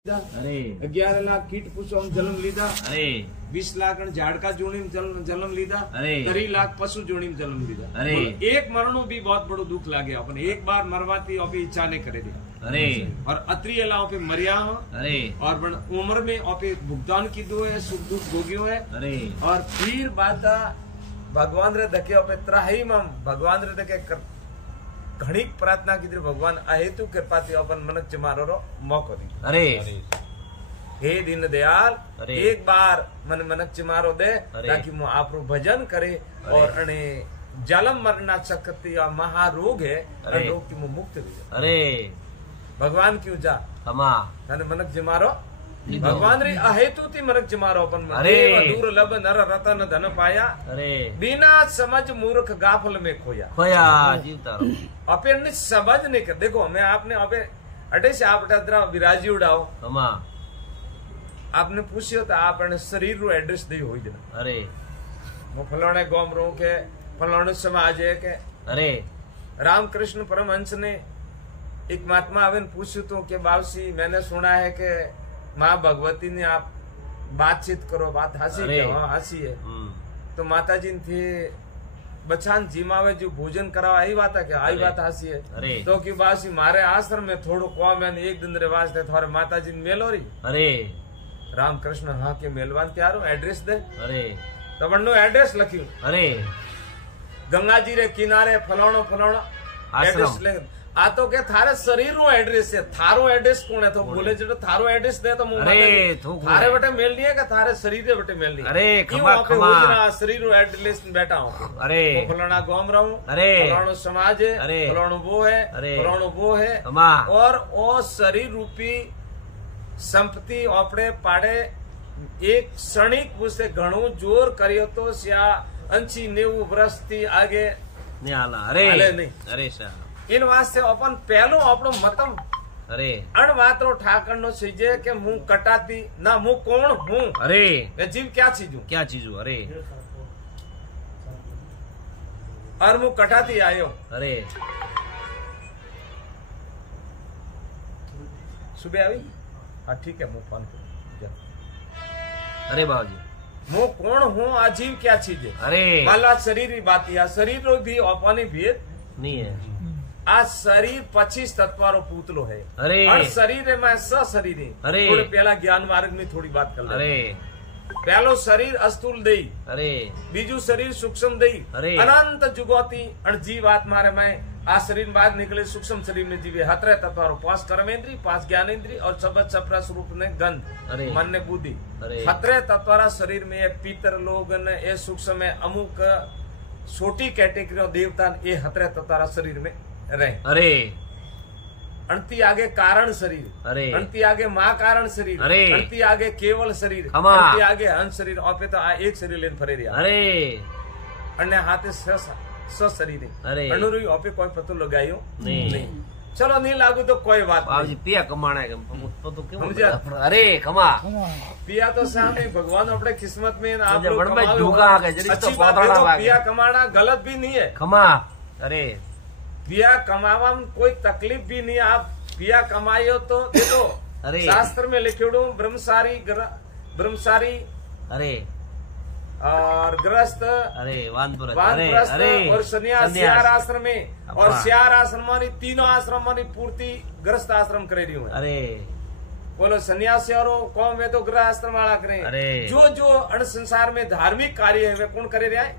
अरे 11 लाख कीट पुष्पों जन्म लीधा। अरे 20 लाख झाड़का जोड़ी जन्म लीधा। अरे 30 लाख पशु जोड़ी जन्म लीधा। अरे एक मरणों भी बहुत बड़ो दुख लागे अपन एक बार मरवाती और भी इच्छा नहीं करे दिया। अरे और अत्री अलाव पे मरिया हो। अरे और उम्र में और पे भुगतान की दो है सुख दुख भोगियो है। अरे और फिर बात भगवान रे दके पे त्राही मम भगवान रे दके घणी प्रार्थना की भगवान अहेतु कृपा थी अपन मनक चमारो रो मौको दी। अरे हे दीन दयाल अरे एक बार मन मनक चमारो दे ताकि मु आपरो भजन करे और अने जलम मरना शक्ति और महारोग है अरे रोग की मु मुक्त हो जाए। अरे भगवान क्यों जा हमा तने मनक जमारो भगवान रे अहेतु थी मनक जमारो अपन अरे दूर लब नर रतन धन पाया। अरे बिना समझ मूर्ख गाफल में खोया खोया जीवता रहो अपने समझ नहीं कर। देखो मैं आपने अबे अटे से आप विराजी उड़ाओ हमा आपने पूछियो तो आप शरीर रो एड्रेस दी हो जना। अरे वो फलाने गांव रो के फलाने समाज है के। अरे रामकृष्ण परमहंस ने एक महात्मा आवे पूछ्યું तो कि बाबूजी मैंने सुना है कि माँ भगवती ने आप बातचीत करो बात हंसी के हाँ हंसी है। तो माता जी थे बचान जिमावे जो भोजन कराओ आई बात है क्या आई बात हंसी है। तो कि बाबूजी मारे आश्रम में थोड़ो कौम है एक दिन रिवाज थे थोड़े माता जी मेलो रही। अरे रामकृष्ण हाँ के मेलवान त्यारो एड्रेस दे। अरे तो बन्नो एड्रेस लख्यू। अरे गंगा जी रे किनारे फलाणो फलाणो एड्रेस ले आ तो के थारे शरीर रो एड्रेस है थारो एड्रेस कौन है तो बोले जो थारो एड्रेस दे तो मुंह अरे थारे बटे मेल लिए का थारे शरीर रे बटे मेल लिए। अरे खमा खमा शरीर रो एड्रेस में बैठा हूँ। अरे फलाना गांव रहूं अरे फलाणो समाज है अरे फलाणो वो है फलाणो वो है और वो शरीर रूपी संपत्ति ओपड़े पाड़े एक क्षणिक उसे घणो जोर करियो तो स्या 80-90 वर्ष थी आगे नहीं आला। अरे नहीं अरे सर इन वास्ते अपन पहलो अपनो मतम अरे अण वातरो ठाकर नो सीजे के मुंह कटाती ना मुंह कौन हूँ। अरे मैं जीव क्या चीज हूँ क्या चीज हूँ। अरे और मुंह कटाती आयो। अरे सुबह आई हाँ ठीक है मुंह फोन कर। अरे बाबूजी मुंह कौन हूँ अजीब क्या चीज है। अरे माला शरीर की बात या शरीर रो भी अपनी भेद नहीं है। आ शरीर 25 तत्वारो पूतलो है। अरे और शरीर में स शरीर है। अरे थोड़े पहला ज्ञान मार्ग में थोड़ी बात कर ले। अरे पहलो शरीर अस्तूल दई अरे बीजू शरीर सूक्ष्म दई अरे अनंत जुगोती अण जीव आत्मा रे मैं आ शरीर बाद निकले सूक्ष्म शरीर में जीवे हतरे तत्वारो 5 कर्मेंद्री 5 ज्ञानेंद्री और शब्द सप्रा स्वरूप ने गंध मन ने बुद्धि हतरे तत्वारा शरीर में ये पीतर लोग ने ये सूक्ष्म में अमुक छोटी कैटेगरी देवता ये हतरे तत्वारा शरीर में रहे। अरे अंति आगे कारण शरीर अरे अंति आगे माँ कारण शरीर अरे अंति आगे केवल शरीर अंति आगे हंस शरीर और तो एक शरीर लेन फरे रहा। अरे अन्य हाथे स शरीर अरे अनुरुई ओपे कोई पतो लगायो नहीं। चलो नहीं लागू तो कोई बात नहीं। पिया कमाना है तो क्यों अरे कमा पिया तो सामने भगवान अपने किस्मत में आप पिया कमाना गलत भी नहीं है। कमा अरे पिया कमावा में कोई तकलीफ भी नहीं। आप पिया कमाइयो तो देखो अरे शास्त्र में लिखियो ब्रह्मचारी अरे और ग्रस्त अरे वानप्रस्थ और सन्यास श्यार आश्रम में और श्यार आश्रम मानी तीनों आश्रम मानी पूर्ति ग्रस्त आश्रम करे रही हूँ। अरे बोलो सन्यासी और कौन वे तो गृह आश्रम वाला करे। अरे जो जो अण संसार में धार्मिक कार्य है वे कौन करे रहा है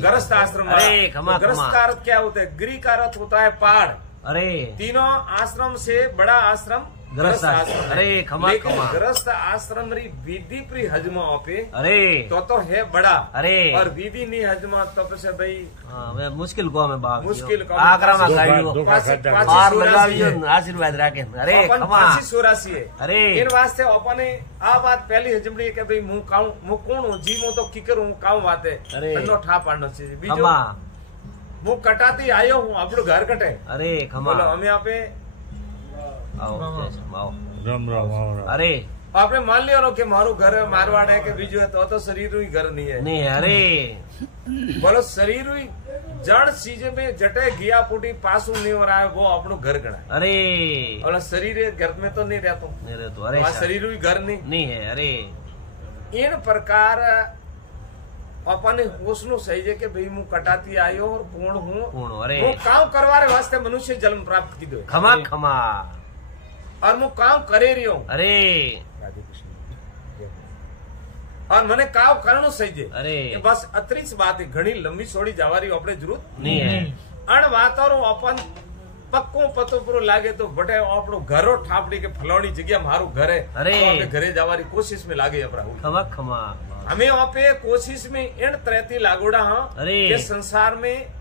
गृहस्थ आश्रम। अरे खमा गृहस्थ का अर्थ क्या होता है गृह का अर्थ होता है पहाड़। अरे तीनों आश्रम से बड़ा आश्रम गृहस्थ आश्रम। अरे खमा लेकिन गृहस्थ आश्रम री विधि प्री हजमा पे अरे तो है बड़ा। अरे और विधि नहीं हजमा तो से भाई मुश्किल को में बाप मुश्किल आगरा में आशीर्वाद राखे। अरे खमा 84 है। अरे इन वास्ते अपने आ बात पहली हजमड़ी के भाई मुंह काऊ मुंह कौन हूँ जीवो तो किकर हूँ काऊ बात है। अरे ठा पाड़ना चाहिए बीजो मुंह कटाती आयो हूँ अपनो घर कटे। अरे खमा हम यहाँ पे आओ राम राम। अरे आपने मान लिया कि मारू घर मारवाड़ है कि बीजू है तो शरीर ही घर नहीं है। नहीं अरे बोलो शरीर ही जड़ चीज में जटे गिया पुटी पासू नहीं हो रहा है वो अपनो घर गणा है। अरे और शरीर घर में तो नहीं रहता, नहीं रहे तो अरे शरीर भी घर नहीं है। अरे इन प्रकार अपने होशनो सही है कि भाई मु कटाती आयो और पूर्ण हूँ। अरे वो काम करवारे वास्ते मनुष्य जन्म प्राप्त की दो खमा खमा और मु काम करे रही हूँ। अरे राधे कृष्ण और मैंने काम करनो सही है। अरे ये बस अतिरिक्त बात है, घनी लंबी छोड़ी जावारी अपने जरूरत नहीं है। अण बात और अपन पक्को पतो पूरो लागे तो बटे अपनो घरो ठापड़ी के फलानी जगह मारू घर है। अरे तो घरे जावारी कोशिश में लागे अपना खमा खमा हमें वहाँ पे कोशिश में इन तरह लागोड़ा हाँ अरे संसार में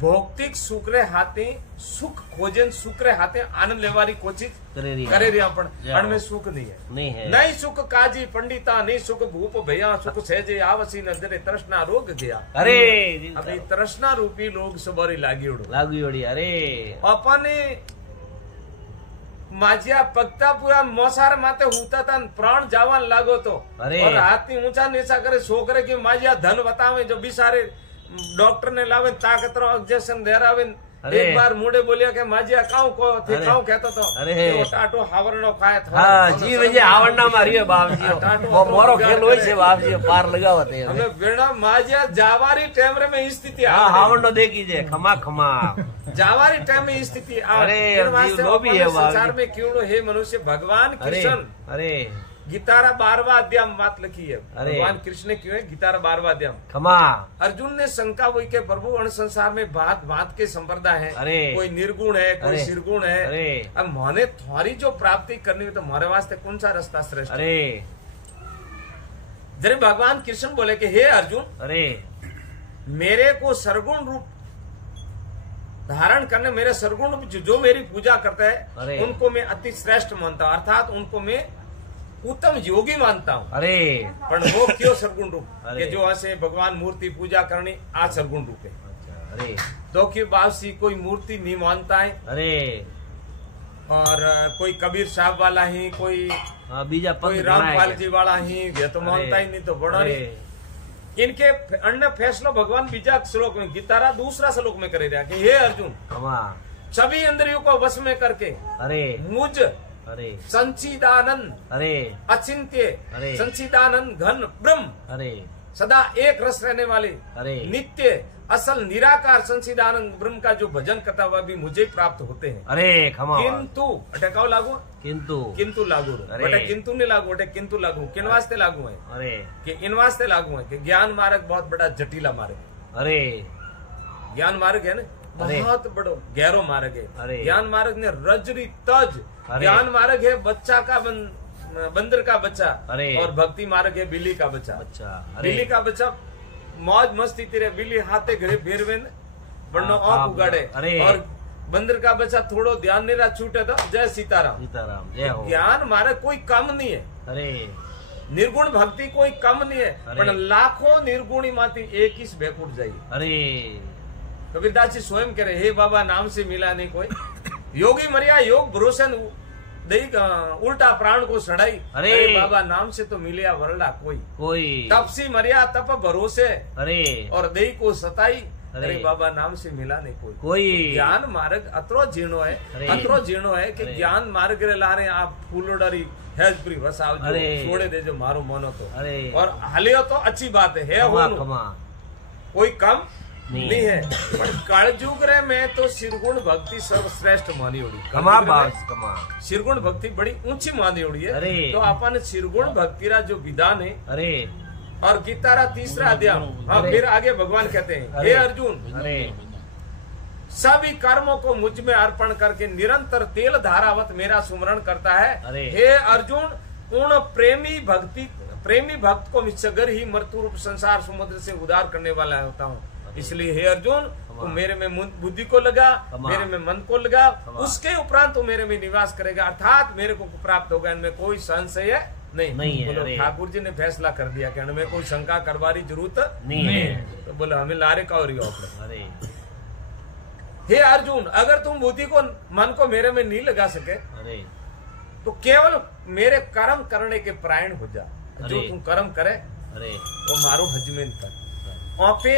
भौतिक सुखरे हाथे सुख खोजन सुखरे हाथे आनंद लेवारी कोशिश करे रही अपन में सुख नहीं है। नहीं सुख काजी पंडिता नहीं सुख भूप भैया सुख सहजे आवसी नजरे तृष्णा रोग गया। अरे अभी तृष्णा रूपी लोग सबरी लागी उड़ी। अरे अपन माजिया पगता पूरा मोसार माते होता था प्राण जावान लागो तो अरे और हाथ ऊंचा नीचा करे छोकरे की माजिया धन बतावे जो भी सारे डॉक्टर ने लावे ताकत रो इंजेक्शन देरावे। एक बार मुड़े बोलिया के माजिया काऊ को थे काऊ कहता तो अरे टाटो हावरनो खाए था। हां जी वजे हावरना मारियो बाप जी वो मोरो खेल होय छे बाप जी पार लगावते हैं हमें बेड़ा माजिया जावारी टेमरे में स्थिति हां हावरनो देखी जे खमा खमा जावारी टाइम में स्थिति अरे वो भी है संसार में क्यों हे मनुष्य भगवान कृष्ण अरे गीतारा 12वां अध्याय बात लिखी है। भगवान कृष्ण ने क्यों है गीतारा 12वां अध्याय खमा अर्जुन ने शंका हुई के प्रभु अण संसार में भात भात के संप्रदाय है। कोई निर्गुण है कोई निर्गुण है। अब मोने थोड़ी जो प्राप्ति करनी है तो हमारे वास्ते कौन सा रास्ता श्रेष्ठ। अरे जरे भगवान कृष्ण बोले कि हे अर्जुन अरे मेरे को सरगुण रूप धारण करने मेरे सरगुण रूप जो मेरी पूजा करता है उनको मैं अति श्रेष्ठ मानता हूँ अर्थात उनको मैं उत्तम योगी मानता हूँ। अरे पर वो क्यों सरगुण रूप कि जो ऐसे भगवान मूर्ति पूजा करनी आज सरगुण रूप है। अरे तो क्यों बासी कोई मूर्ति नहीं मानता है। अरे और कोई कबीर साहब वाला ही कोई बीजा कोई रामपाल जी वाला ही ये तो मानता ही नहीं तो बड़ा नहीं। इनके अन्य फैसलो भगवान बीजा श्लोक में गीतारा दूसरा श्लोक में करे रहा कि हे अर्जुन सभी इंद्रियों को वश में करके अरे मुझ अरे संचिदानंद अरे अचिंत्य अरे संचिदानंद घन ब्रह्म अरे सदा एक रस रहने वाले अरे नित्य असल निराकार संचिदानंद ब्रह्म का जो भजन करता हुआ भी मुझे प्राप्त होते हैं। अरे खमा किंतु अटकाओ लागू किंतु लागू बेटा किंतु नहीं लागू बेटे किंतु लागू किन वास्ते लागू है। अरे कि इन वास्ते लागू है कि ज्ञान मार्ग बहुत बड़ा जटिला मार्ग है। अरे ज्ञान मार्ग है ना बहुत बड़ो गहरो मार्ग है। ज्ञान मार्ग ने रजरी तज ज्ञान मार्ग है बच्चा का बंदर का बच्चा और भक्ति मार्ग है बिल्ली का बच्चा। बिल्ली का बच्चा मौज मस्ती तेरे बिल्ली हाथे घरे फेरवे बड़नो आंख उगाड़े और बंदर का बच्चा थोड़ो ध्यान नहीं रहा छूटे तो जय सीताराम जय हो। ज्ञान मार्ग कोई कम नहीं है। अरे निर्गुण भक्ति कोई कम नहीं है पर लाखों निर्गुणी माती एक ही बेकुट जाइए। अरे कबीरदास जी स्वयं कह रहे हे बाबा नाम से मिला नहीं कोई योगी मरिया योग भरोसन उल्टा प्राण को सड़ाई। अरे बाबा नाम से तो मिलिया वरला कोई तपसी मरिया तप भरोसे अरे और दही को सताई। अरे बाबा नाम से मिला नहीं कोई ज्ञान मार्ग अतरो जीर्णो है कि ज्ञान मार्ग रे ला रहे आप फूलोडरी हैजपुरी वसाव छोड़े दे जो मारो मोनो तो और हालियो तो अच्छी बात है कोई कम नहीं है पर कलयुग रे में तो सिरगुण भक्ति सर्वश्रेष्ठ मानी होड़ी। सिरगुण भक्ति बड़ी ऊंची मानी होड़ी है। तो अपन सिरगुण भक्ति रा जो विधान है अरे और गीता रा तीसरा अध्याय हाँ फिर आगे भगवान कहते हैं हे अर्जुन सभी कर्मों को मुझ में अर्पण करके निरंतर तेल धारावत मेरा सुमरण करता है। हे अर्जुन उन प्रेमी भक्त को मिच्छगर ही मृत्यु रूप संसार समुद्र से उद्धार करने वाला होता हूँ। इसलिए हे अर्जुन तू मेरे में बुद्धि को लगा मेरे में मन को लगा उसके उपरांत तू मेरे में निवास करेगा अर्थात मेरे को प्राप्त होगा। इनमें कोई संशय नहीं है। ठाकुर जी ने फैसला कर दिया कि इनमें कोई शंका करवारी जरूरत नहीं है। तो बोला हमें लारे का और हे अर्जुन अगर तुम बुद्धि को मन को मेरे में नहीं लगा सके तो केवल मेरे कर्म करने के प्रायण हो जा। जो तुम कर्म करे वो मारो हजमेन कर पे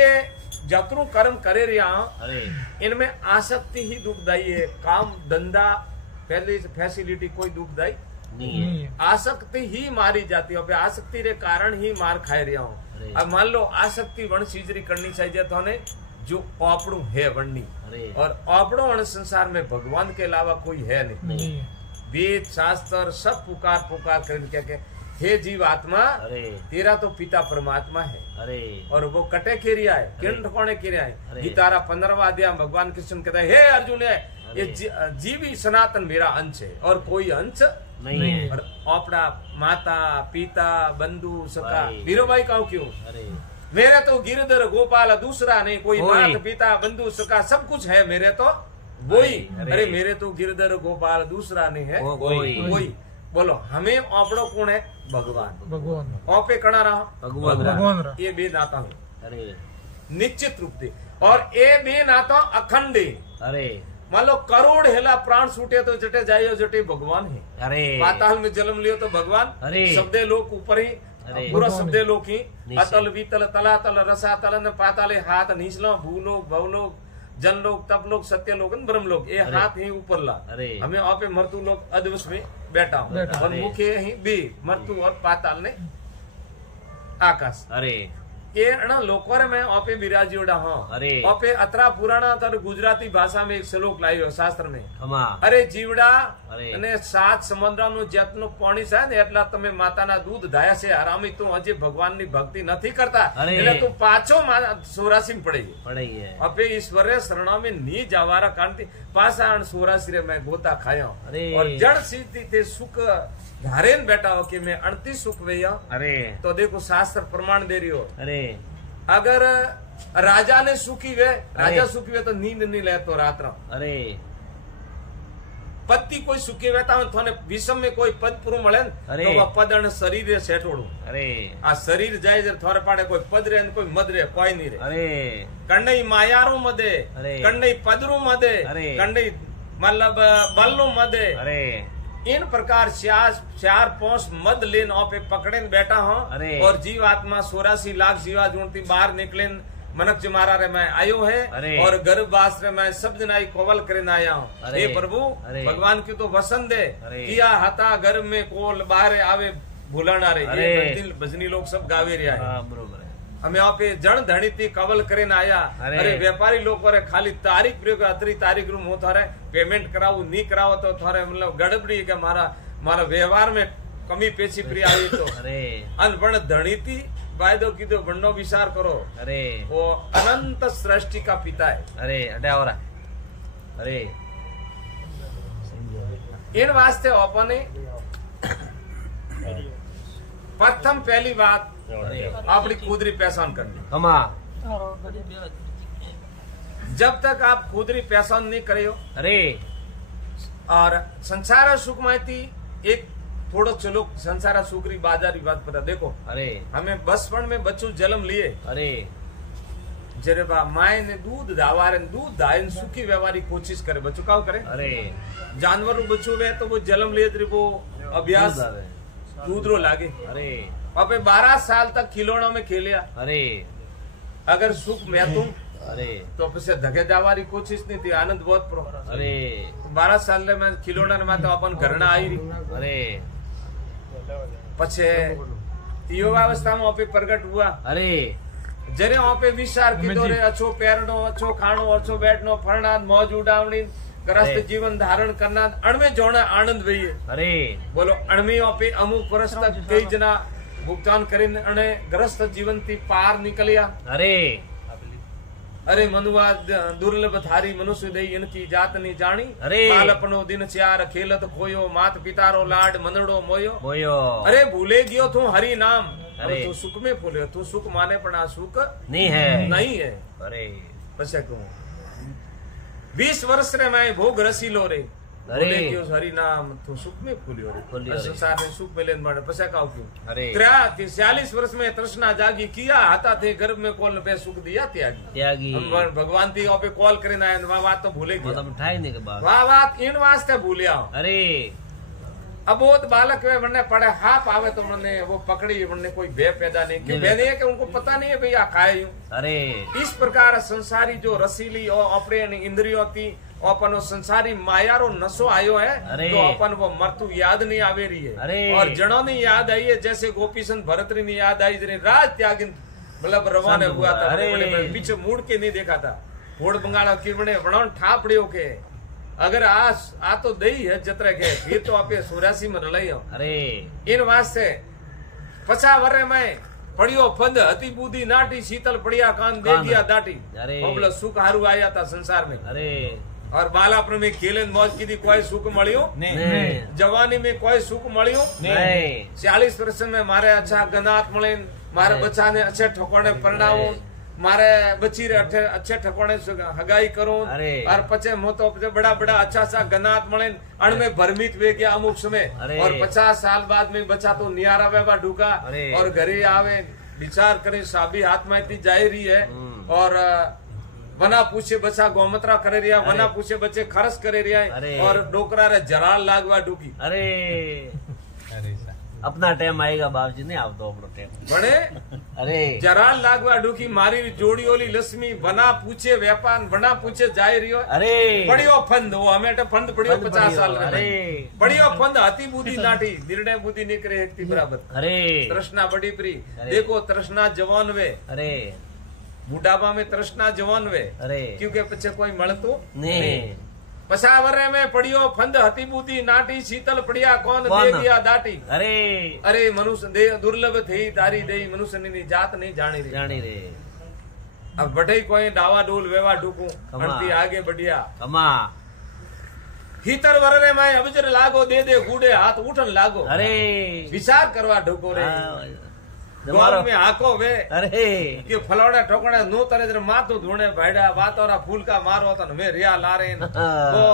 जतरू कर्म करे रिया अरे इनमें आसक्ति ही दुखदाई है। काम धंधा पहले फैसिलिटी कोई दुखदाई नहीं है। आसक्ति ही मारी जाती है। आसक्ति रे कारण ही मार खाई रहा हूँ। अब मान लो आसक्ति वण चीजरी करनी चाहिए तो ने जो ओपड़ू है वणनी, और ओपड़ो वण संसार में भगवान के अलावा कोई है नहीं। वेद शास्त्र सब पुकार पुकार कर के हे जीव आत्मा तेरा तो पिता परमात्मा है। अरे और वो कटे केरिया है, किरण ठिकाने केरिया है। गीतारा 15वां अध्याय भगवान कृष्ण कहता है, हे अर्जुन है ये जीव ही सनातन मेरा अंश है और कोई अंश नहीं है। और ओपड़ा माता पिता बंधु सखा वीरोबाई कहूँ क्यों? मेरे तो गिरधर गोपाल दूसरा नहीं कोई, माता पिता बंधु सखा सब कुछ है मेरे तो वही। अरे मेरे तो गिरधर गोपाल दूसरा नहीं है वही। बोलो हमें ओपड़ो कौन है? भगवान। ओपे कणा रहा भगवान। ये बे नाता हूँ अरे निश्चित रूप से। और ये बे नाता अखंड। अरे मान लो करोड़ हेला प्राण छूटे तो जटे जाइयो जटे भगवान है। अरे पाताल में जन्म लियो तो भगवान। शब्दे लोक ऊपर ही पूरा शब्दे लोक ही। अतल वितल तलातल रसातल न पाताले हाथ नीचलो भूलोक भवलोक जनलोक तपलोक सत्यलोक ब्रह्मलोक ये हाथ ही ऊपर ला। हमें वहां पे मृत्यु लोक अधवश में बैठा हूँ और मुख्य ही बे मृत्यु और पाताल ने आकाश। अरे ये लोको रे मैं ओपे बिराजीड़ा हूँ। ओपे अतरा पुराना तर गुजराती भाषा में एक श्लोक लायो शास्त्र में। अरे जीवड़ा અને 7 સમુદ્રનું જેટલું પાણી છે ને એટલા તમે માતાના દૂધ ધાયા છે હરામી તું હજી ભગવાનની ભક્તિ નથી કરતા એટલે તું પાછો સોરાસી પડી है। अबे ईश्वरे शरणा में नी जावारा कांति पाषाण सोरासी रे मैं गोता खाया और जड़ सीधी ते सुख धारेन बैठा हो कि मैं अणति सुख वेया। अरे तो देखो शास्त्र प्रमाण दे रही हो। अरे अगर राजा ने सुखी वे राजा सुखी वे तो नींद नहीं ले तो रात्र। अरे पति कोई सुखी रहता हो थोने विषम में कोई पद पुरु मळे तो वह पद अण शरीर रे सेटोड़ू। अरे आ शरीर जाए जर थोड़े पाड़े कोई पद रे कोई मद रे कोई नहीं रे। अरे कन्नई मायारू मदे कन्नई पदरू मदे कन्नई मतलब बल्लू मदे। अरे इन प्रकार चार पोंस मद लेन पे पकड़े बैठा हूँ और जीव आत्मा 84 लाख जीवा जुड़ती बाहर निकले मनक मारा रे मैं आयो है और गर्भवास रे मैं सब जनाई कोवल करे आया हूँ। हे प्रभु भगवान की तो वसंत दे किया हता गर्भ में कोल बाहर आवे भूलाना रे। ये भजनी लोग सब गावे रे आए। हमें वहाँ पे जन धनी थी कवल करे आया। अरे व्यापारी लोग खाली तारीख प्रयोग अतरी तारीख रू थारे पेमेंट कराऊ नहीं कराओ तो थारे मतलब गड़बड़ी के मारा व्यवहार में कमी पेशी प्रिय आई तो अनपढ़ धनी थी वायदो की तो बंडो विचार करो। अरे वो अनंत सृष्टि का पिता है। अरे अड्यावरा अरे इन वास्ते अपने प्रथम पहली बात अपनी खुदरी पहचान करनी। जब तक आप खुदरी पहचान नहीं करे हो अरे और संसार सुख माहिती एक थोड़ो चलो संसार सुखरी बाजारी बात पता देखो। अरे हमें बचपन में बच्चों जन्म लिए। अरे जरे बा माए ने दूध दावारे दूध दायन सुखी व्यवहारी कोशिश करे बच्चों का करे। अरे जानवर बच्चों वे तो वो जन्म लिए थे वो अभ्यास दूधरो लागे। अरे अबे 12 साल तक खिलौनों में खेलिया। अरे अगर सुख मैं तुम अरे तो પછી ધગે જવાની કોશિશ नहीं थी आनंद बहुत प्रो। अरे 12 साल में मैं खिलौना में तो अपन घरना आई रही। अरे पछे युवावस्था में पे प्रगट हुआ। अरे जरे वहां पे विचार कीधो रे अच्छो पैरनो अच्छो खाणो अच्छो बैठनो फरना मौज उड़ावनी ग्रस्त जीवन धारण करना अणमे जोना आनंद वही। अरे बोलो अणमे वहां पे अमुक वर्ष तक कई जना भुगतान કરીને अणे ग्रस्त जीवन थी पार निकलिया। अरे अरे मनुआ दुर्लभ थारी मनुष्य दई इनकी जात नहीं जानी। अरे बालपनो दिन चार खेलत खोयो मात पितारो लाड मनड़ो मोयो। अरे भूले गियो तू हरि नाम। अरे तू सुख में भूले तू सुख माने पण आ सुख नहीं है। अरे पछे कहूं 20 वर्ष रे मैं भोग रसीलो रे। अरे हरि नाम तू सुख में फूलियो रे संसार में सुख मिले माने पछे कहूं क्यों। अरे 43 वर्ष में तृष्णा जागी किया हाथा थे गर्भ में कॉल पे सुख दिया त्यागी भगवान थी पे कॉल करे ना वाह बात तो भूले गया वाह बात इन वास्ते भूलिया। अरे अब वो बालक वे बनने पड़े हाफ आवे तो उन्होंने वो पकड़ी उन्होंने कोई भय पैदा नहीं की भय नहीं है कि उनको पता नहीं है भैया खाए यूं। अरे इस प्रकार संसारी जो रसीली और अपने इंद्रियों थी अपन संसारी माया रो नशो आयो है तो अपन वो मृत्यु याद नहीं आवे रही है और जड़ों ने याद आई है जैसे गोपीचंद भरतरी ने याद आई जरी राज त्याग मतलब रवाना हुआ था पीछे मुड़ के नहीं देखा था घोड़ बंगाला किरवणे बना ठापड़ियों के अगर आ तो दई है जतरे के फिर तो आप 84 में लड़ाई हो। अरे इन वास्ते 50 वर्ष में पड़ियो फंद अति बुद्धि नाटी शीतल पड़िया कान दे दिया दाटी बोलो सुख हारू आया था संसार में। अरे और बालापन में खेले मौज की थी कोई सुख मळियो नहीं, जवानी में कोई सुख मळियो नहीं, 40 वर्ष में मारे अच्छा गनात मळे मारे बच्चा ने अच्छे ठोकने परिणामो मारे बच्ची रे अच्छे ठकोने हगाई करो और पचे मो तो बड़ा बड़ा अच्छा सा गनात मळे अण में भरमित वे गया अमुक समय और 50 साल बाद में बच्चा तो नियारा वेबा ढूका और घरे आवे विचार करे साबी हाथ में इतनी जाए रही है और वना पूछे बच्चा गोमत्रा करे रिया वना पूछे बच्चे खरस करे रिया और डोकरा रे जराल लागवा ढूकी। अरे अपना टाइम आएगा बाप जी नहीं आप तो अपना टाइम बड़े अरे जराल लागवा ढूकी मारी जोड़ी ओली लक्ष्मी बना पूछे व्यापार बना पूछे जाए रियो। अरे बड़ियो फंद वो हमें फंद पड़ियो 50 साल अरे बड़ियो फंद अति बुद्धि नाटी निर्णय बुद्धि नहीं करे एक बराबर। अरे तृष्णा बड़ी प्री देखो तृष्णा जवान वे अरे बुढ़ापा में तृष्णा जवान वे अरे क्योंकि पीछे कोई मलतो नहीं 50 वर्ष में पड़ियो फंद हती बुद्धि नाटी शीतल पड़िया कौन दे दिया दाटी। अरे अरे मनुष्य दे दुर्लभ थी तारी दे मनुष्य ની જાત नहीं जानी रे अब बढ़ई कोई डावा डोल वेवा ढूकू अणती आगे बढ़िया कमा हीतर वररे में अबजर लागो दे दे गुडे हाथ उठन लागो। अरे विचार करवा ढूको रे गांव में आको वे अरे ये फलौड़ा ठोकड़ा नो तरे माथो धुणे भाड़ा वातोरा फूल का मारो तो मैं रिया ला रहे वो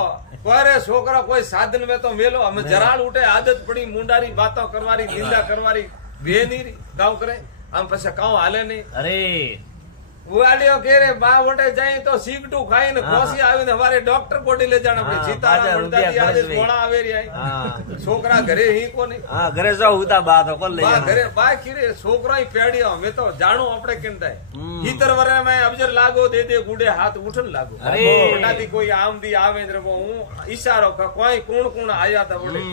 कोरे छोकरा कोई साधन में तो मेलो हमें जराल उठे आदत पड़ी मुंडारी बातों करवारी निंदा करवारी वे नहीं गाँव करे हम पछे गाँव हाले नहीं। अरे बुआड़ियों कह रहे बा वोटे जाए तो सीगटू खाई ने खोसी आवे ने हमारे डॉक्टर कोटी ले जाना पड़े सीताराम मुंडारी आदेश मोड़ा आवे री आई छोकरा घरे ही को नहीं हां घरे जाओ उता बात को ले जाना घरे बा किरे छोकरा ही पेड़ियो हमें तो जानो अपने केंदा है हीतर वरे में अबजर लागो दे दे गुडे हाथ उठन लागो। अरे मोटाती कोई आम दी आवे रे वो हूं इशारो का कोई कौन आया था बोले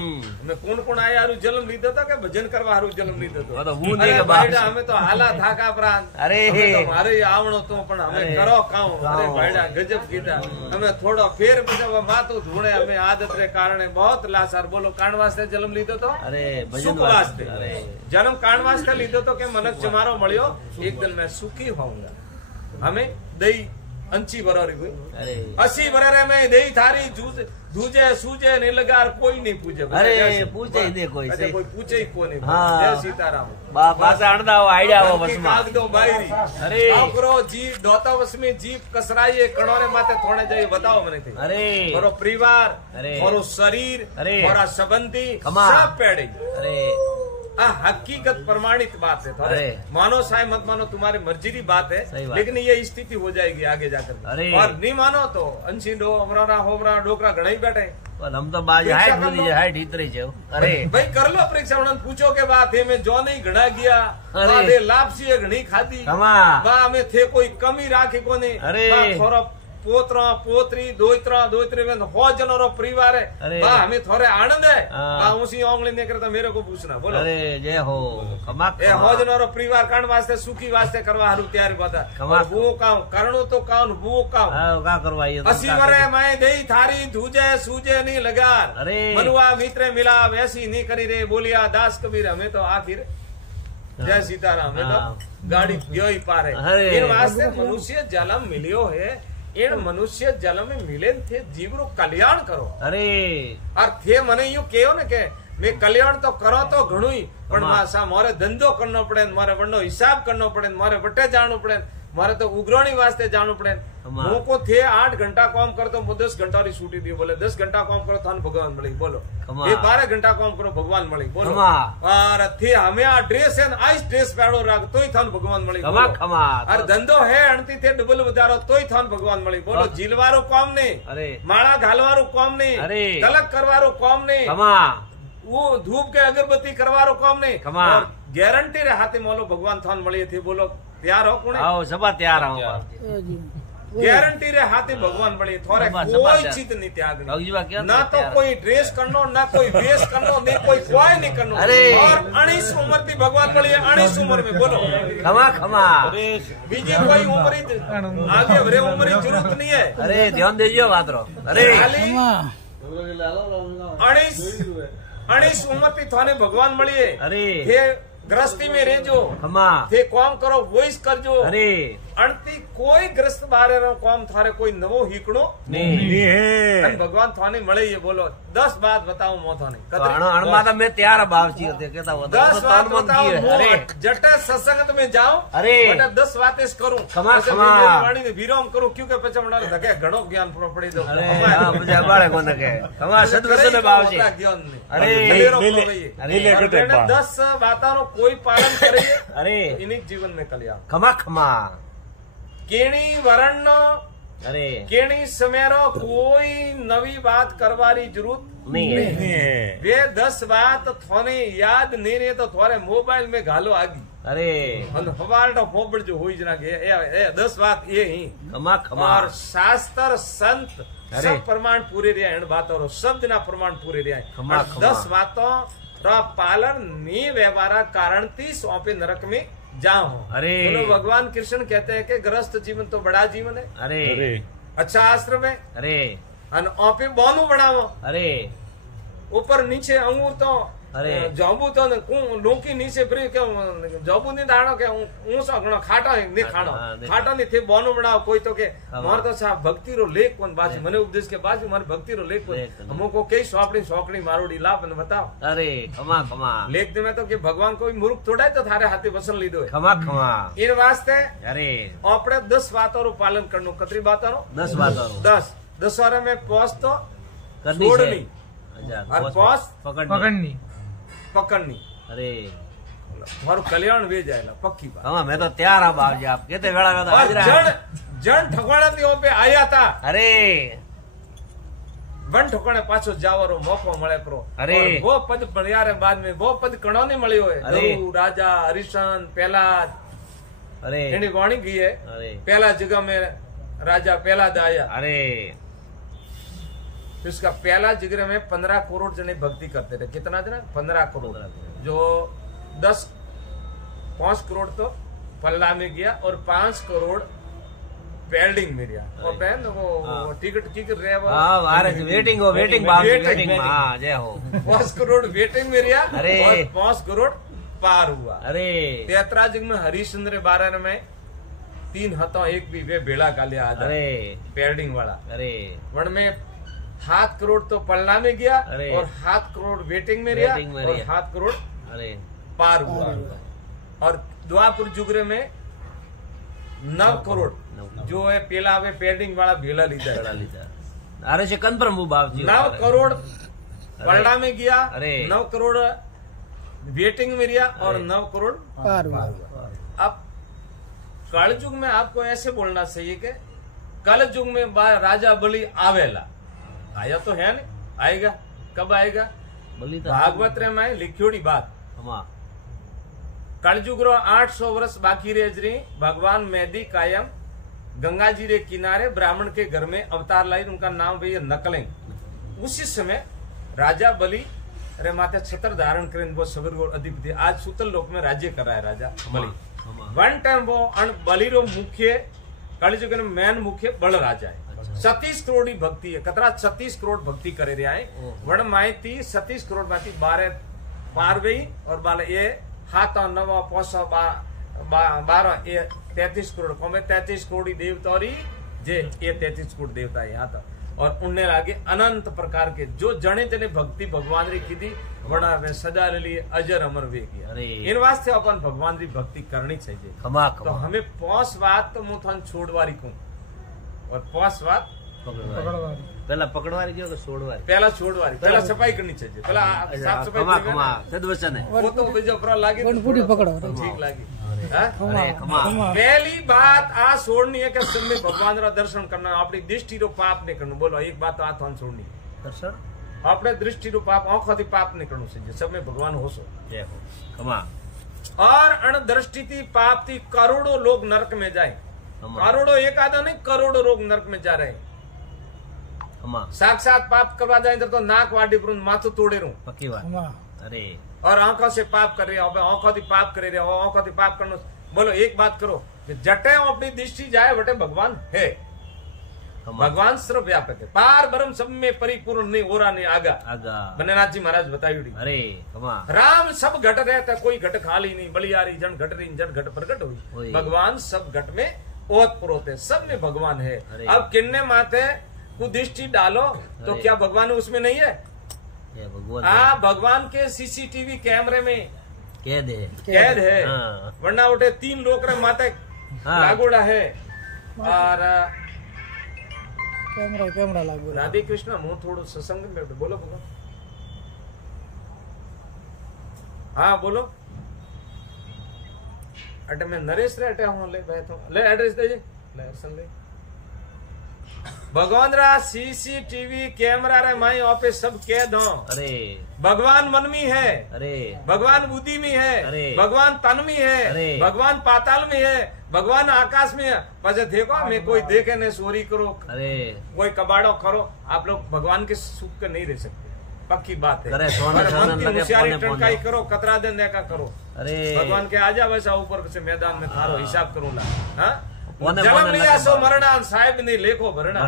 मैं कौन आया रु जन्म लीधो तो के भजन करवा रु जन्म लीधो तो तो वो नहीं के बाप हमें तो हाला था का प्राण अरे मारे आवणो तो पण हमें करो काऊ अरे भाईडा गजब कीधा हमें थोड़ो फेर बजावा मातो धुणे हमें आदत रे कारण बहुत लासार बोलो कान वास्ते जन्म लीधो तो अरे भजन वास्ते अरे जन्म कान वास्ते लीधो तो के मनक जमारो मळ्यो एक दिन मैं सुखी होऊंगा हमें दई अंची बरोरी हुई अरे 80 बररे में दई थारी दूजे सूजे नहीं लगा कोई नहीं पूछे। अरे पूछे ही नहीं कोई से कोई पूछे ही को नहीं। जय सीताराम बाबा अणदा आइडिया हो बस काग दो बाईरी अरे करो जी दोता बस में जीप कसराई कणोरे माथे थोड़े जाई बताओ मने थे अरे और परिवार और शरीर और संबंधी सब पेड़े अरे हकीकत प्रमाणित बात है। अरे मानो साहब मत मानो तुम्हारी मर्जी की बात है लेकिन ये स्थिति हो जाएगी आगे जाकर और नहीं मानो तो अंशी होबरा डोकरा घड़ा ही बैठे हम तो हाइट इतनी अरे भाई कर लो परीक्षा उन्होंने पूछो के बात है मैं जो नहीं घड़ा गया अरे लापसी घड़ी खाती बा में थे कोई कमी राखे को नहीं अरे थोड़ा पोतरा पोतरी दोतरे में हो जनरो परिवार है बा हमें थोड़े आनंद है बा उसी ओंगली नहीं करता मेरे को पूछना बोलो अरे जय हो कमा ए हो जनरो परिवार कान वास्ते सुखी वास्ते करवा हारू तैयार बता वो काम करणो तो कान वो काम का करवाइए 80 वरे मैं देई थारी धूजे सूजे नहीं लगा मनुआ मित्र मिला वैसी नहीं करी रे बोलिया दास कबीर हमें तो आखिर जय सीताराम में तो गाड़ी गयो ही पारे इन वास्ते मनुष्य जन्म मिलियो है इन मनुष्य जल में मिले थे जीव रो कल्याण करो। अरे और थे मने यूं कहो ने के मैं कल्याण तो करो तो घणु ही पण मारे धंधो करनो पड़े मारे वड्डो हिसाब करनो पड़े मारे वटे जाणो पड़े मारे तो उग्रणी वास्ते जाणो पड़े वो को थे 8 घंटा काम कर तो 10 घंटा री छुट्टी दी बोले 10 घंटा काम करो थान भगवान मिली बोलो ये 12 घंटा काम करो भगवान मिली बोलो और थे हमें आ ड्रेस है आइस ड्रेस पहनो राख तोय थान भगवान मिली और धंधो है अणती थे डबल वधारो तोय थान भगवान मिली बोलो झीलवारो काम नहीं माळा घालवारो काम नहीं तलक करवारो काम नहीं वो धूप के अगरबत्ती करवारो काम नहीं खमा। और गारंटी रे हाथे मोलो भगवान थान मળી थी बोलो तैयार हो कोने आओ सभा तैयार आओ गारंटी रे हाथे भगवान मળી थोरे सभा कोई तैयार। चीज नहीं त्यागनी भगजीवा क्या ना तो तैयार। कोई ड्रेस करनो ना कोई वेश करनो नहीं कोई नहीं करनो अरे। और 19 उम्र थी भगवान मળી 19 उम्र में बोलो खमा खमा बीजी कोई उम्र आगे वरे उम्र की जरूरत नहीं है अरे ध्यान दीजिए बात रो अरे खाली 19 उम्र थी थाने भगवान मળી अरे थे गृहस्थी में रेजो खमा थे काम करो वोइस करजो अरे अणती कोई ग्रस्त बारे रो काम थारे कोई नवो हीकड़ो नहीं अन भगवान थाने मळे ये बोलो 10 बात बताऊं मो थाने तो अणमा तो मैं तैयार बावजी होते कहता हुआ 10 बात मन बताओ की है अरे जटे सत्संग में जाओ अरे। बटा 10 बातें करूं खमा, પછી खमा। मेरी वाणी ने विराम करूं क्योंकि પછી મને ધકે ઘણો જ્ઞાન પૂરો પડી દો अरे हाँ मुझे बाड़े को न के खमा सदवसन बावजी ज्ञान नहीं अरे, ले अरे बेटे बा। 10 बातों कोई पालन करे अरे इन्हीं जीवन में कल्याण खमा खमा केणी वरण अरे केणी समेरो कोई नवी बात करवारी जरूरत नहीं है वे 10 बात थोने याद नहीं रहे तो थोड़े मोबाइल में घालो आगी अरे हवालडो मोबाइल जो हुई जना के ए 10 बात ये ही खमा खमा और शास्त्र संत अरे। सब प्रमाण पूरे रहे इन बातों रो शब्द ना प्रमाण पूरे रहे खमा, और खमा। 10 बातों रा पालन नी व्यवहारा कारण ती सौंपे नरक में जाओ अरे। बोलो भगवान कृष्ण कहते हैं कि गृहस्थ जीवन तो बड़ा जीवन है अरे अरे अच्छा आश्रम है अरे अन ओपे बोनु बनावो अरे ऊपर नीचे अंगूर तो अरे। जाबू तो लोकी नीचे फ्री के जाबू नहीं दाणो के ऊं सा घणो खाटा नहीं खाणो हाँ, नहीं खाटा नहीं थे बोनो बनाओ कोई तो के हाँ। मार तो साहब भक्ति रो लेख कोन बाजी मने उपदेश के बाजी मारे भक्ति रो लेख लेख कोन कोन। हमको कई सोकड़ी मारोड़ी लाभ ने बताओ अरे खमा खमा लेख दे में तो के भगवान कोई मूर्ख थोड़ा है तो थारे हाथे वसन लीधो है खमा खमा इन वास्ते अरे आपणे 10 बातों रो पालन करनो कतरी बातों रो 10 बातों 10 वारे में पहुंच तो करनी छोड़नी अच्छा और पहुंच पकड़नी पकड़नी अरे मारो कल्याण वे जाएगा पक्की बात खमा मैं तो तैयार हूँ बाबूजी आप कहते वेड़ा का तो और हाजिर है। जन ठगवाड़ा थी पे आया था अरे वन ठोकने पाछो जावरो मौको मळे परो अरे। और वो पद बणिया रे बाद में वो पद कणो नहीं मळ्यो है अरे। दरु राजा हरिशन पहला अरे एनी वाणी गई है अरे पहला जगह में राजा पहला दाया अरे इसका पहला जिगरे में 15 करोड़ जने भक्ति करते थे कितना जना 15 करोड़ 15 करोड़। जो 5 करोड़ तो पल्ला में गया और 5 करोड़ पेल्डिंग में गया और बहन हाँ। वो टिकट की रहे वो हाँ अरे वेटिंग हो वेटिंग बाबूजी वेटिंग, वेटिंग वेटिंग। हाँ जय हो 5 करोड़ वेटिंग में गया अरे। और 5 करोड़ पार हुआ अरे तेतराजिंग में हरिश्चंद्र बारह में 3 हतो एक भी वे बेड़ा काले आधा अरे पेल्डिंग वाला अरे वन में 7 करोड़ तो पलना में गया अरे। और 7 करोड़ वेटिंग में रहा वेटिंग में और रहा। 7 करोड़ अरे पार हुआ और द्वापुर जुगरे में 9 करोड़ जो है पेला वे पेडिंग वाला भेला लीधा बड़ा लीधा अरे से कन्फर्म बाबूजी 9 करोड़ पलना में गया अरे। 9 करोड़ वेटिंग में रहा और अरे। 9 करोड़ पार हुआ अब कल युग में आपको ऐसे बोलना चाहिए कि कल युग में राजा बलि आवेला आया तो है नहीं आएगा कब आएगा बोली तो भागवत रे में लिखियोड़ी बात हमा कलयुग रो 800 वर्ष बाकी रह रही भगवान मेदी कायम गंगा जी रे किनारे ब्राह्मण के घर में अवतार लाई उनका नाम भैया नकलें उसी समय राजा बलि रे माथे छत्र धारण करें वो सबर गो अधिपति आज सुतल लोक में राज्य कर रहा है राजा बलि हमा वन टाइम वो अण बलि रो मुख्य कलयुग में मेन मुख्य बल राजा है 36 करोड़ की भक्ति है कतरा 36 करोड़ भक्ति करे रहा है वन माहिती 36 करोड़ माहिती 12 पार गई और बाले ये हाथ नवा पोसो 12 ये 33 करोड़ को में 33 करोड़ देवता जे ये 33 करोड़ देवता है यहाँ तो और उनने लागे अनंत प्रकार के जो जने जने भक्ति भगवान री की थी बड़ा वे सदा रे लिए अजर अमर वे किया अरे। इन वास्ते अपन भगवान री भक्ति करनी चाहिए खमा तो खमा हमें 5 बात तो मुथन छोड़वारी को और 5 बात पकड़वारी पहला पकड़वारी क्यों छोड़वारी पहला छोड़वारी पहला सफाई करनी चाहिए पहला साफ सफाई खमा करनी खमा है ना। सदवचन है वो तो बीजा पूरा लागे वन पूरी पकड़ो। तो ठीक लागे हाँ? अरे खमा पहली बात आ छोड़नी है कि सब में भगवान रा दर्शन करना अपनी दृष्टि रो पाप नहीं करना बोलो एक बात तो आ तो छोड़नी दर्शन अपने दृष्टि रू पाप आंखों थी पाप निकलू से सब में भगवान होशो जय हो खमा और अणदृष्टि थी पाप थी करोड़ों लोग नरक में जाए करोड़ों एक आधा नहीं करोड़ों लोग नरक में जा रहे साक्षात पाप करवा जाए तो नाक वाडी पर माथु तोड़े रू पक्की बात अरे और आंखों से पाप कर रहे हो आंखों थी पाप करे रहे हो आंखों थी पाप करनो बोलो एक बात करो कि जटे अपनी दृष्टि जाए बटे भगवान है भगवान सर्वव्यापक है पार ब्रह्म सब में परिपूर्ण नहीं हो रहा नहीं आगा बनेनाथ जी महाराज बताइए अरे राम सब घट रहता कोई घट खाली नहीं बलियारी जन घट रही जन घट प्रकट हुई भगवान सब घट में ओत प्रोत है सब में भगवान है अब किन्ने माथे कुदृष्टि डालो तो क्या भगवान उसमें नहीं है भगवान के सीसीटीवी कैमरे में कैद है वरना उठे 3 लोग माथे लागोड़ा है और कैमरा लागू राधे कृष्ण मुंह थोड़ो सत्संग में बोलो बोलो हाँ बोलो अटे मैं नरेश रे अटे हूँ ले भाई तो ले एड्रेस दे ले सुन ले भगवान रा सीसीटीवी कैमरा रे माई ऑफिस सब कैद हो अरे भगवान मन में है अरे भगवान बुद्धि में है अरे भगवान तन में है अरे भगवान पाताल में है भगवान आकाश में है पचे देखो मैं कोई देखे ने चोरी करो अरे कोई कबाड़ो करो आप लोग भगवान के सुख के नहीं रह सकते पक्की बात है होशियारी टंकाई करो कतरा दे देखा करो अरे भगवान के आजा वैसा ऊपर से मैदान में थारो हिसाब करूंगा हाँ जलम लिया सो मरना साहेब नहीं लेखो भरना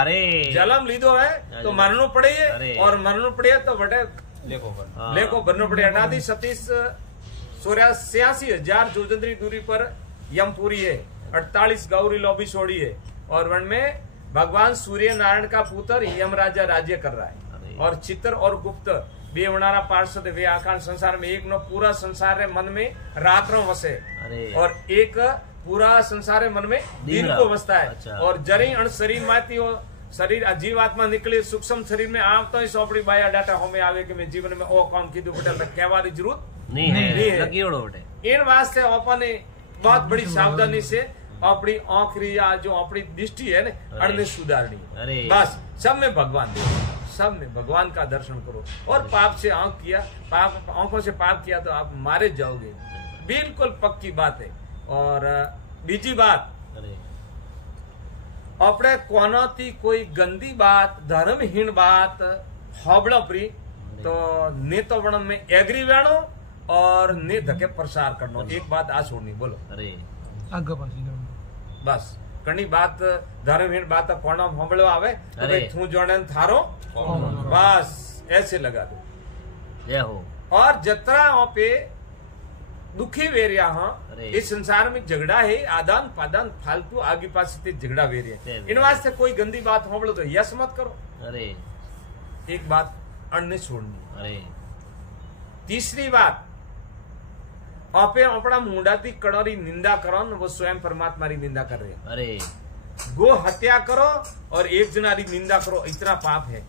अरे जलम लीधो है तो मरनो पड़े और मरनो पड़े तो बटे लेखो भरनो पड़े 86,000 जोजंद्री दूरी पर यमपुरी है 48 गौरी लॉबी छोड़ी है और वन में भगवान सूर्य नारायण का पुत्र यमराजा राज्य कर रहा है और चित्र और गुप्त बेवनारा पार्षद वे आकाश संसार में एक नो पूरा संसार मन में रात्रों वसे और एक पूरा संसार मन में दिन को बसता है अच्छा। और जरी अण शरीर माती हो शरीर जीवात्मा निकले सूक्ष्म शरीर में आवता ही सोपड़ी बाया डाटा हमें आवे कि मैं जीवन में ओ काम कीधु बटे कहवारी जरूरत नहीं है इन वास्ते अपने बहुत बड़ी सावधानी से अपनी आंखरी या जो अपनी दृष्टि है ना अड़ने सुधारनी बस सब में भगवान सब में भगवान का दर्शन करो और पाप से आंख किया पाप आंखों से पाप किया तो आप मारे जाओगे बिल्कुल पक्की बात है और बीजी बात अपने कोना थी कोई गंदी बात धर्महीन बात हबड़ा प्री तो ने तो बण में एग्री वेणो और ने धके प्रसार करनो एक बात आ छोड़नी बोलो अरे बस कनी बात धर्महीन बात कोना हबड़ो आवे तो भाई तू जोड़े थारो बस ऐसे लगा दो जय हो और जतरा पे दुखी वेरिया हाँ इस संसार में झगड़ा है आदान पादान फालतू आगे पास झगड़ा वेरिया इन वास्ते कोई गंदी बात हो तो यस मत करो अरे एक बात अड़ने छोड़नी अरे तीसरी बात आपे अपना मुंडा थी कड़ोरी निंदा करो न वो स्वयं परमात्मा री निंदा कर रहे अरे गो हत्या करो और एक जनारी निंदा करो इतना पाप है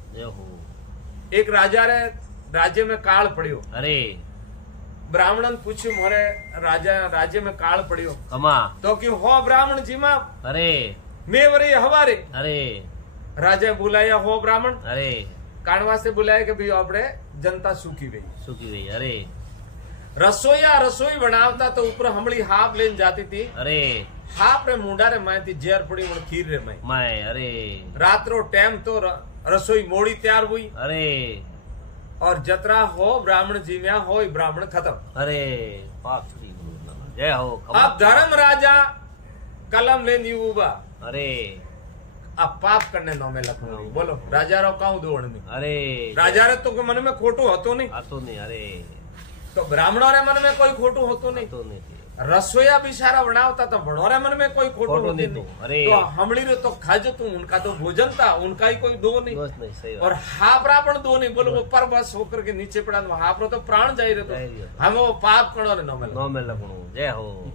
एक राजा रे राज्य में काल पड़ियो अरे ब्राह्मण पूछ्यो मोरे राजा राज्य में काल पड़ियो तो क्यों हो ब्राह्मण जी मां अरे मैं वरे हवारे अरे राजा बुलाया हो ब्राह्मण अरे कारण वास्ते बुलाया कि भाई आपने जनता सूखी गई अरे रसोई बनावता तो ऊपर हमली हाफ लेन जाती थी अरे हाफ रे मुंडा रे मैं थी जेर पड़ी और खीर रे मैं अरे रात रो टाइम तो रसोई मोड़ी तैयार हुई अरे और जतरा हो ब्राह्मण जी में हो ब्राह्मण खत्म अरे पाप जय हो अब धर्म राजा कलम ले नीबा अरे अब पाप करने नो में लखनऊ बोलो राजा रो काऊ दौड़ में अरे राजा रे तो मन में खोटू होतो नहीं अरे तो ब्राह्मणों रे मन में कोई खोटू होतो नहीं रसोईया बिचारा बनावता तो बड़ोरे मन में कोई खोटू नहीं तो हमड़ी रे तो खाज तू उनका तो भोजन था उनका ही कोई दो नहीं और हापरा पण दो नहीं बोलो वो पर बस होकर के नीचे पड़ा हापरो तो प्राण जाई रहे तो हमें वो पाप करो नो में लगणो जय हो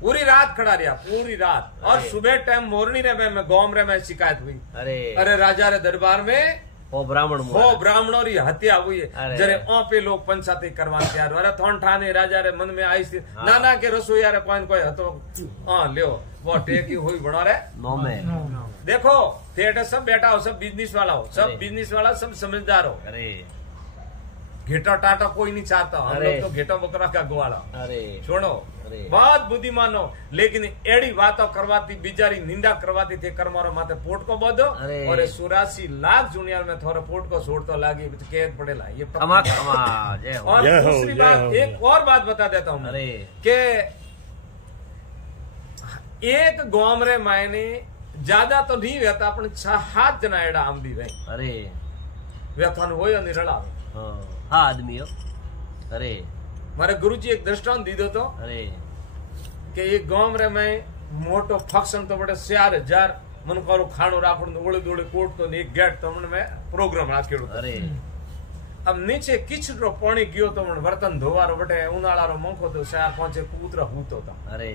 पूरी रात खड़ा रहा पूरी रात और सुबह टाइम मोरनी रे में गांव रे में शिकायत हुई अरे राजा रे दरबार में ओ ब्राह्मण हो ब्राह्मणों री हत्या हुई है अरे। जरे ओ पे लोग पंचायती करवा तैयार अरे थोन ठाने राजा रे मन में आई थी नाना के रसोईया रे कोई हतो लियो वो टेकी हुई बनो रे नो में देखो थिएटर सब बैठा हो सब बिजनेस वाला हो सब बिजनेस वाला सब समझदार हो अरे घेटा टाटा कोई नहीं चाहता हम अरे। लोग तो घेटा बकरा का ग्वाला अरे छोड़ो अरे। बहुत बुद्धिमान हो लेकिन एड़ी बातों करवाती बिचारी निंदा करवाती थी कर्मारो माथे पोट को बधो अरे। और 84 लाख जुनियर में थोड़ा पोट को छोड़तो लागी कैद पड़ेला ये क्षमा क्षमा जय हो और जय हो, दूसरी जय बात हो। एक और बात बता देता हूँ अरे कि एक गांव रे मायने ज्यादा तो नहीं रहता अपन 6-7 जना एड़ा आम दी भाई अरे व्यथन हो या निरला हाँ आदमी हो अरे मारे गुरुजी एक दृष्टांत दीदो तो अरे कि एक गांव रे में मोटो फंक्शन तो बड़े 4,000 मन करो खानो राखण ओळे दोळे कोट तो एक गेट तो मन में प्रोग्राम राखेड़ो अरे अब नीचे किचड़ो पानी गयो तो मन बर्तन धोवारो बटे उनाळारो मंखो तो 4-5 कूतरा हूतो था अरे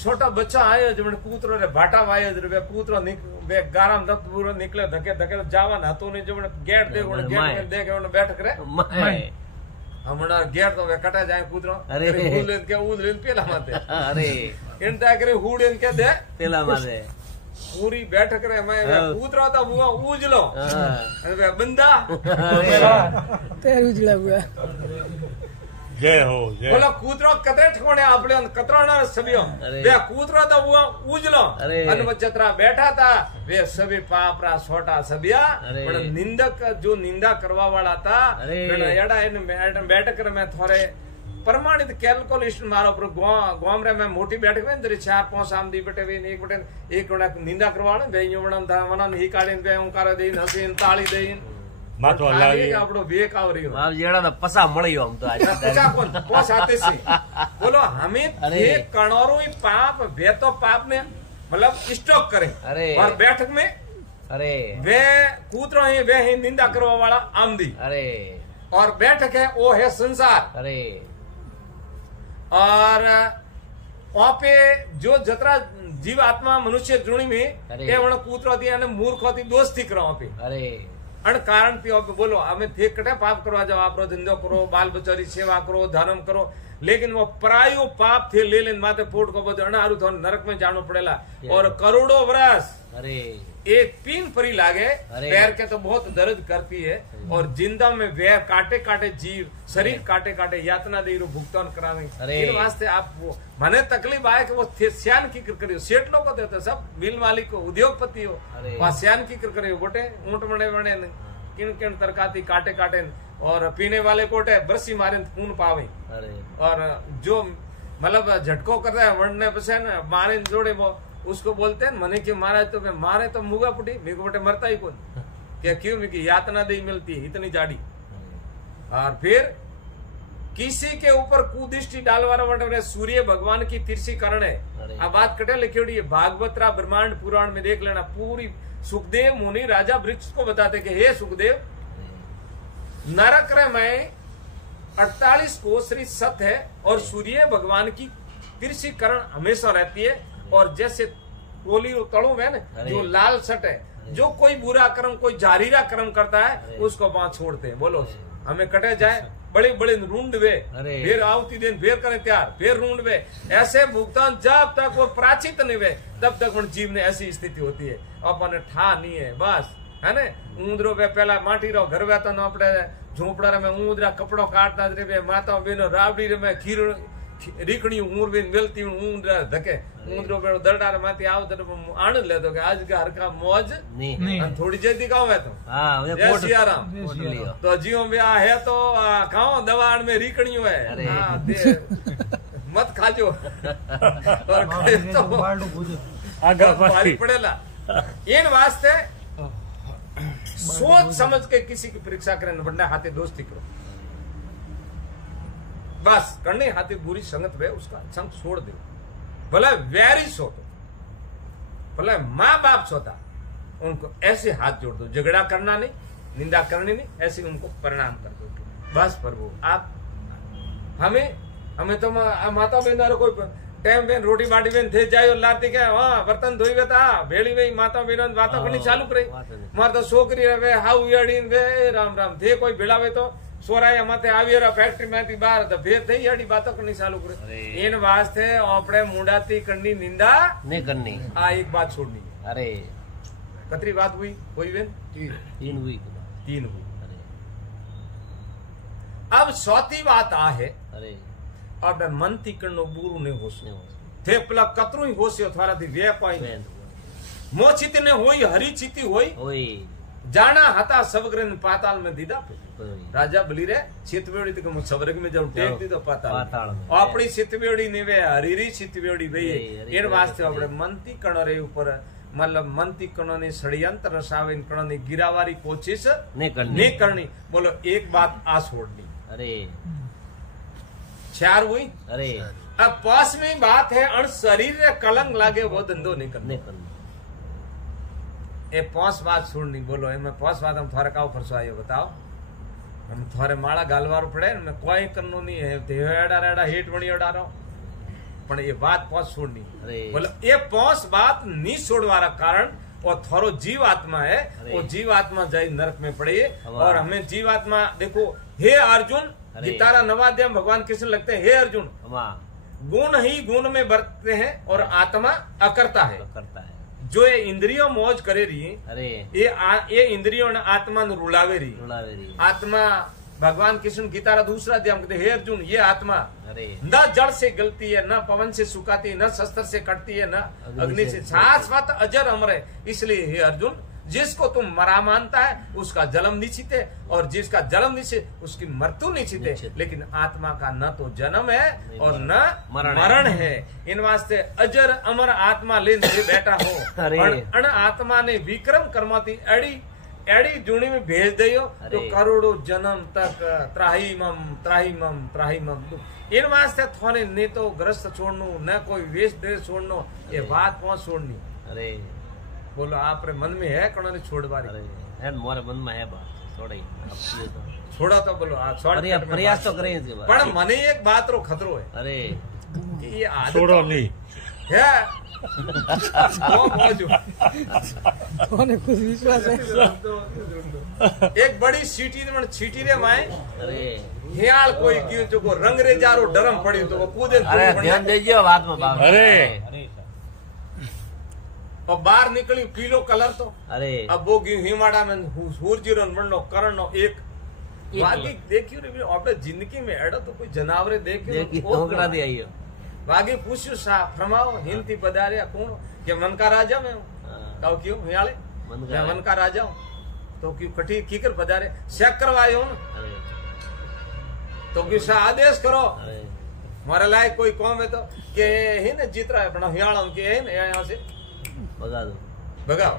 छोटा बच्चा आयो जमने कूतरो रे भाटा वायो रे कूतरो वे गाराम रक्त पूरो निकले धके धके जावन हतो ने जमने गेट दे गेट में देखे उन बैठ करे मैं हमना गेट तो वे कटा जाए कूतरो अरे। हुलेन के उदलेन पेला माते अरे इंटा करे हुडेन के दे पेला मारे पूरी बैठक रे मैं कूतरो तो हुआ उजलो अरे वे बंदा पैर उजला हुआ जय हो जय बोलो कूतरो कतरे ठकोने आपले कतरो ना सबियो अरे। वे कूतरो तो हुआ उजलो अरे। अनवचतरा बैठा था वे सभी पापरा छोटा सबिया अरे। पण निंदक जो निंदा करवा वाला था अरे। पण एड़ा इन बैठक रे मैं थोड़े प्रमाणित कैलकुलेशन मारो पर गांव रे में मोटी बैठक में तेरे 4-5 आमदी बटे वे एक बटे एक बड़ा निंदा करवाने वे यो बड़ा वना ही काढीन वे ओंकार देइन हसीन ताली देइन माथवा लागी આપણો વેક આવરી आप जेड़ा तो पसा मळियो हम तो आज पूछा कौन पहुंच आते सी बोलो हमें अरे। ये कणोरू ही पाप वे तो पाप में मतलब स्टॉक करें अरे। और बैठक में अरे वे कूतरो ही वे ही निंदा करवा वाला आमदी अरे और बैठक है वो है संसार अरे और वहां पे जो जतरा जीव आत्मा मनुष्य जुणी में अरे। ये वण कूतरो थी अने मूर्खो थी दोस्ती करो वहां पे अरे अन कारण थी बोलो हमें थे कटे पाप करवा जाओ आप धंधो करो बाल बच्चों सेवा करो धर्म करो लेकिन वो परायो पाप थे ले लेन माथे पोट को बदो अनारू थो नरक में जानो पड़ेला और करोड़ों वर्ष अरे एक पीन परी लागे अरे। पैर के तो बहुत दर्द करती है और जिंदा में वैर काटे काटे जीव शरीर काटे काटे यातना दे रो भुगतान करावे अरे। इन वास्ते आप वो मने तकलीफ आए कि वो स्यान की करियो सेठ लोग को देते सब मिल मालिक को उद्योगपति हो अरे। वहां स्यान की करियो बोटे ऊंट बने बने किन किन तरकाती काटे काटे और पीने वाले कोटे बरसी मारे खून पावे अरे और जो मतलब झटको कर रहा है वरने पसे न मारे जोड़े वो उसको बोलते हैं मने कि महाराज तो मैं मारे तो मुगा पुटी मेरे को बटे मरता ही कौन क्या क्यों मेरी यातना दे मिलती है इतनी जाड़ी और फिर किसी के ऊपर कुदृष्टि डालवाना बटे सूर्य भगवान की तिरछी करण है अरे। अब बात कटे लिखी है भागवतरा ब्रह्मांड पुराण में देख लेना पूरी सुखदेव मुनि राजा वृक्ष को बताते कि हे सुखदेव नरक रे में 48 कोसरी सत है और सूर्य भगवान की तिरछी करण हमेशा रहती है और जैसे कोली तड़ू है ना अरे। जो लाल सट है जो कोई बुरा कर्म कोई जारीरा कर्म करता है अरे। उसको वहां छोड़ते हैं बोलो हमें कटे जाए बड़े बड़े रूंड वे अरे। फिर आवती दिन फिर करें तैयार फिर रूंड वे ऐसे भुगतान जब तक वो प्राचित नहीं वे तब तक उन जीव ने ऐसी स्थिति होती है अपन ठा नहीं है बस है ने ऊंदरो वे पहला माटी रो घर वे तो न अपने झोपड़ा रे में ऊंदरा कपड़ो काटता रे वे माता बेनो रावड़ी रे में खीर રીકણી ઊંર બેન વેલતી ઊંદરા ધકે ઊંદરો બેડો દરડાર માથી આવ તો આનંદ લેતો કે આજ કે હરકા મોજ नहीं અને થોડી જેતી કાવ હે તો हाँ मुझे जय कोट सियाराम कोट लियो तो जियो में आ है तो खाओ दवाण में रीकणियों है अरे। हाँ, मत खाजो और खाए तो आगा बहुत भारी पाछी पड़ेला इन वास्ते सोच समझ के किसी की परीक्षा करें वरना हाथे दोस्ती करो बस करने हाथे बुरी संगत वे उसका संग छोड़ दो भले वैरी सो तो भले माँ बाप सोता उनको ऐसे हाथ जोड़ दो झगड़ा करना नहीं निंदा करनी नहीं ऐसे उनको प्रणाम कर दो बस प्रभु आप हमें हमें तो माता बहना कोई टेम बेन रोटी बाटी बेन थे जायो लाती के हाँ बर्तन धोई वे था भेड़ी वे माता बेन बातों करनी चालू करे मार तो छोकरी वे हाउ याड़ी वे राम राम थे कोई भेड़ा वे तो सोराय माथे આવી રા ફેક્ટરી માંથી બહાર તો ફેર થઈ યાડી વાતો કરनी ચાલू કરે એન વાસ્તે આપણે મુંડાતી કરनी निंदा नहीं करनी। आ एक बात छोड़नी। अरे कतरी बात हुई कोई बेन? तीन हुई। तीन हुई। अब चौथी बात आ है अरे આપણે મનથી કણનો બુરું નહીં હોશે તે પેલા કતરું હોશે થોરાથી વે પાઈ મોચિત ને હોય હરીચિતી હોય ओए जाना हता सबग्रन पाताल में दीदा राजा बली रे चितवेड़ी तक सबरग में जब टेक दी तो पाताल अपनी चितवेड़ी ने वे हरीरी चितवेड़ी वे इन वास्ते આપણે મનથી કણો રે ઉપર मतलब મનથી કણો ને ષડયંત્ર રસાવે કણો ને गिरावारी कोशिश नहीं करनी। बोलो एक बात आ छोड़नी। अरे चार हुई। अरे अब पांचवी बात है अण शरीर रे कलंक लागे वो धंधो नहीं करना। ये पांच बात छोड़नी। बोलो मैं पांच बात हम थारे काव फरसो आयो बताओ। हम थारे माला गालवार पड़े मैं कोई करनो नहीं है देहड़ा रेड़ा हेट बणी ओडारो पण ये बात पांच छोड़नी। बोलो ये पांच बात नहीं छोड़वारा कारण और थारो जीव आत्मा है वो जीव आत्मा जाए नरक में पड़े और हमें जीव आत्मा देखो हे अर्जुन गीतारा नवाध्याय भगवान कृष्ण लगते हैं हे अर्जुन गुण ही गुण में बरतते हैं और आत्मा अकर्ता है। जो ये इंद्रियों मौज करे रही अरे ये इंद्रियों ने आत्मा ने रुलावे रही। आत्मा भगवान कृष्ण गीतारा दूसरा अध्याय कहते हे अर्जुन ये आत्मा न जड़ से गलती है न पवन से सुखाती है न शस्त्र से कटती है न अग्नि से शाश्वत अजर अमर है। इसलिए हे अर्जुन जिसको तुम मरा मानता है उसका जन्म निश्चित है और जिसका जन्म निश्चित उसकी मृत्यु निश्चित है। लेकिन आत्मा का न तो जन्म है और न मरण है। इन वास्ते अजर अमर आत्मा लेन से बैठा हो अण आत्मा ने विक्रम कर्माती एड़ी जूनी में भेज दियो तो करोड़ों जन्म तक त्राहीमम त्राहीमम त्राहीमम। इन वास्ते थोने ने तो ग्रस्त छोड़नो न कोई वेश देश छोड़नो ये बात पहुंच छोड़नी। अरे बोलो आप मन में है कौन ने छोड़वारी? है मोरे मन में है बात छोड़ी छोड़ा तो बोलो प्रयास तो करें इसके बाद। पर मने एक बात रो खतरो है। अरे कि ये आदत छोड़ो नहीं है कोने कुछ विश्वास है। एक बड़ी सीटी रे माए अरे हियाल कोई क्यों जो को रंग रे जारो डरम पड़ी तो वो कूदे। अरे ध्यान दीजिए बात में बाप। अरे और बाहर निकली पीलो कलर तो अरे अब वो गई हिमाड़ा में सूरजीरो मणनो करणो एक बाकी देखियो रे आपने जिंदगी में एडो तो कोई जनावरे देखियो ओकड़ा दे आइयो बाकी पूछ्यो सा फरमाओ हिंदी पधारिया कौन के मन का राजा में हूं तो क्यों हियाले मैं मन का राजा हूं तो क्यों कठी कीकर पधारे चेक करवायो ना तो क्यों सा आदेश करो मारे लायक कोई कौम है तो के ही ने जीत रहा है अपना हियाला के है ना यहां से भगा दो भगाओ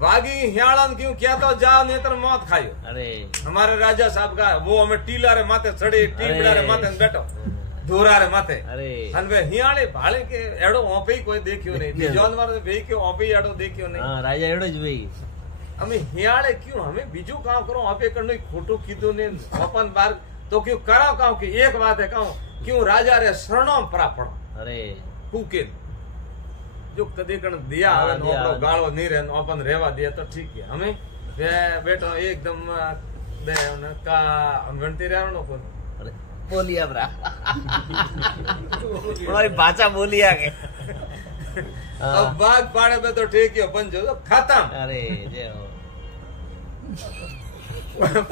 वागी हियालन क्यों क्या तो जाओ नेत्र मौत खायो। अरे हमारे राजा साहब का वो हमें टीला रे माथे चढ़े टीपड़ा रे माथे बैठो धोरा रे माथे अरे हनवे हियाले भाले के एड़ो ओपे कोई देखियो नहीं जोन मारे भेई के ओपे एड़ो देखियो नहीं। हां राजा एड़ो ज भेई हमें हियाले क्यों हमें बीजू काम करो ओपे करनो खोटो कीधो ने अपन बार तो क्यों करा कहूं कि एक बात है कहूं क्यों राजा रे शरणों परापण। अरे कुके जो कदे कण दिया नौकरो गाळो नहीं रहे अपन रेवा दिया तो ठीक है। हमें बेटो एकदम दे का गणती रहनो को अरे बोलिया ब्रा हमारी भाषा बोलिया के अब बाग पाड़े में तो ठीक है अपन जो खत्म। अरे जे हो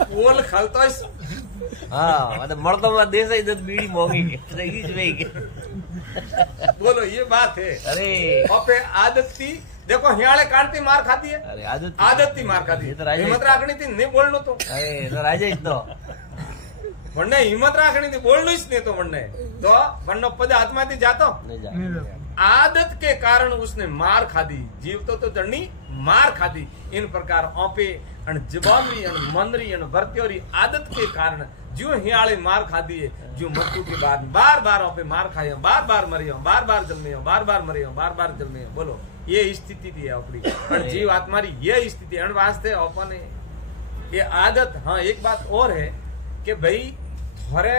पोल खालतो हां मतलब मर्दों में देश है इधर बीड़ी मोंगी के रही ज वेई के बोलो ये बात है। अरे ओपे आदत थी देखो हियाले कांटी मार खाती है। अरे आदत थी मार खाती है हिम्मत राखनी थी नहीं बोलनो तो। अरे तो राजा ही तो वन्ने हिम्मत राखनी थी बोलनो ही नहीं तो वन्ने तो वन्नो पद आत्मा थी जातो नहीं जा आदत के कारण उसने मार खादी जीव तो जड़नी मार खादी। इन प्रकार ओपे अन जबानी अन मंदरी अन वर्त्योरी आदत के कारण जो हियाले मार खादी है जो मृत्यु के बाद बार बार ओपे मार खाए बार बार मरियो बार बार जन्मे बार बार मरियो बार बार जन्मे। बोलो ये स्थिति थी अपनी पर जीव आत्मा ये स्थिति अण वास्ते अपन ये आदत। हाँ एक बात और है कि भाई थोड़े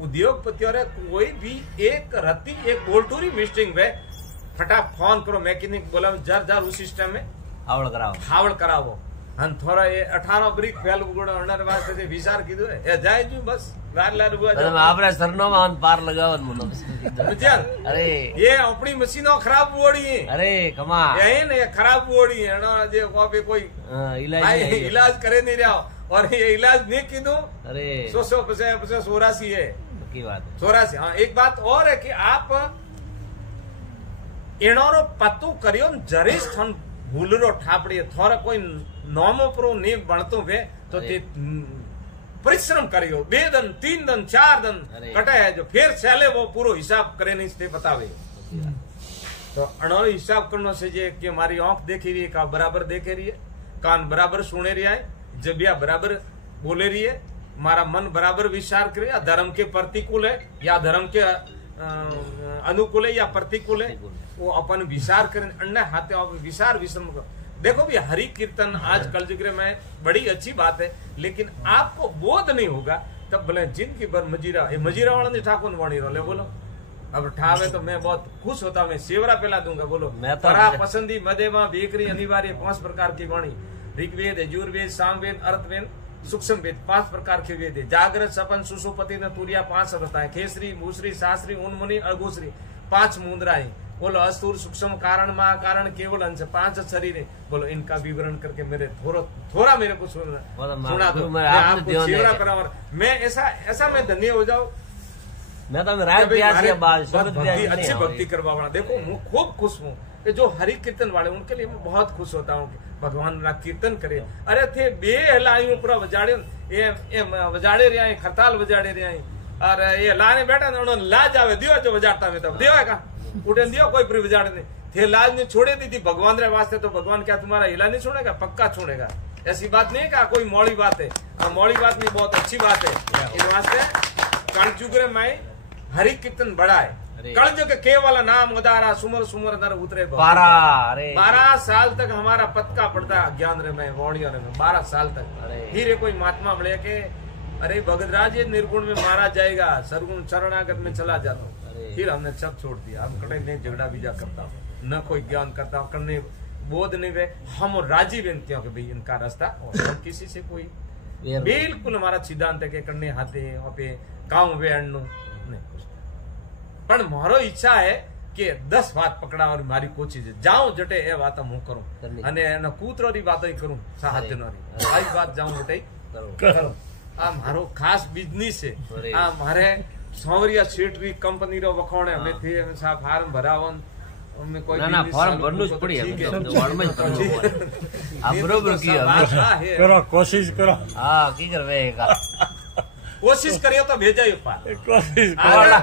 उद्योगपतियों रे कोई भी एक रत्ती एक बोल्टूरी मिस्टिंग वे फटा फोन करो मैकेनिक बोला जर जर उस सिस्टम में हावड़ करावो हन थोड़ा ये 18 ब्रिक फेल गुड़ अनर वास्ते से विचार कीधो ए जाय जू बस लार लार हुआ તમે આપણે સરનામાં પાર લગાવવાનું મને विचार अरे ये अपनी मशीनों खराब हुई है अरे कमा यही ना ये खराब हुई है ना जे पे कोई इलाज करे नहीं रहा और ये इलाज नहीं कीधो अरे 84 है की बात 84 हाँ एक बात और है कि आप एनोरो पत्तू करियो जरीस थन भूलरो ठापड़ी थोड़ा कोई नॉमो प्रो नहीं बनतो वे तो ते परिश्रम करियो 2 दिन 3 दिन 4 दिन कटे है जो फिर चले वो पूरा हिसाब करे नहीं से बतावे तो अनो हिसाब करने से जे कि हमारी आंख देख रही है का बराबर देख रही है कान बराबर सुने रही है जबिया बराबर बोले रही है हमारा मन बराबर विचार करे या धर्म के प्रतिकूल है या धर्म के अनुकूल है या प्रतिकूल है वो अपन विचार करें अन्य हाथे विचार विषम देखो भी हरि कीर्तन आज कल युग में बड़ी अच्छी बात है लेकिन आपको बोध नहीं होगा तब बोले जिनकी बर मजीरा वाला ने ठाकुर वाणी रोले बोलो अब ठावे तो मैं बहुत खुश होता हूँ मैं सेवरा पहला दूंगा बोलो परा पसंदी मदेवा बेकरी अनिवार्य 5 प्रकार की वाणी ऋग्वेद यजुर्वेद सामवेद अर्थवेद सूक्ष्म वेद 5 प्रकार के वेद है जागृत सपन सुसुपति न तुरिया 5 होता है खेसरी मूसरी शास्त्री उन्मुनि अगुसरी 5 मुद्रा है बोलो अस्तूर सूक्ष्म कारण महा कारण केवल अंश 5 शरीर है बोलो इनका विवरण करके मेरे थोड़ा मेरे को सुना दो मैं आपको सेवा कराऊंगा मैं ऐसा मैं धन्य हो जाऊं मैं तो अच्छी भक्ति करवाना देखो मैं खूब खुश हूँ कि जो हरि कीर्तन वाले उनके लिए मैं बहुत खुश होता हूँ भगवान ना कीर्तन करे अरे थे बे हलायूं पूरा वजाड़े वजाड़े रहा खरताल वजाड़े रहा और ये लाने बैठा ना उन्होंने लाज आवे दियो जो वजाड़ता में तब दियो का उठे दियो कोई फिर वजाड़े नहीं थे लाज ने छोड़े दी थी भगवान रे वास्ते तो भगवान क्या तुम्हारा हिला नहीं छोड़ेगा पक्का छोड़ेगा ऐसी बात नहीं है कोई मौड़ी बात है मौड़ी बात नहीं बहुत अच्छी बात है इस वास्ते कलयुग में हरि कीर्तन बड़ा है कलयुग के वाला नाम उदारा सुमर सुमर नर उतरे 12 साल तक हमारा पत्का पड़ता ज्ञान रे में वौड़ियों में 12 साल तक फिर कोई महात्मा मिले के अरे भगतराज ये निर्गुण में मारा जाएगा सरगुण शरणागत में चला जाता फिर हमने सब छोड़ दिया हम कटे नहीं झगड़ा बीजा करता हूँ न कोई ज्ञान करता हूँ करने बोध नहीं वे हम राजी बेनती हूँ कि भाई इनका रास्ता और हम किसी से कोई बिल्कुल हमारा सिद्धांत है कि करने हाथे वहाँ पे गाँव वे अण्णु नहीं कुछ पर मारो इच्छा है कि 10 बात पकड़ा और मारी कोशिश जाऊं जटे ए बात हूँ करूं अने एना कूतरोरी बातों करूं साहजनोरी आई बात जाऊं जटे करूं आ मारो खास बिजनेस है आ मारे सौरिया सेटरी कंपनी रो वखोणे हमें थे सा फार्म भरावन हमें कोई ना फॉर्म भरनु ज पड़ी है तो वार्ड में भरनु आ बरोबर किया करो कोशिश करो हां की करवे का कोशिश करियो तो भेजा ही पार कोशिश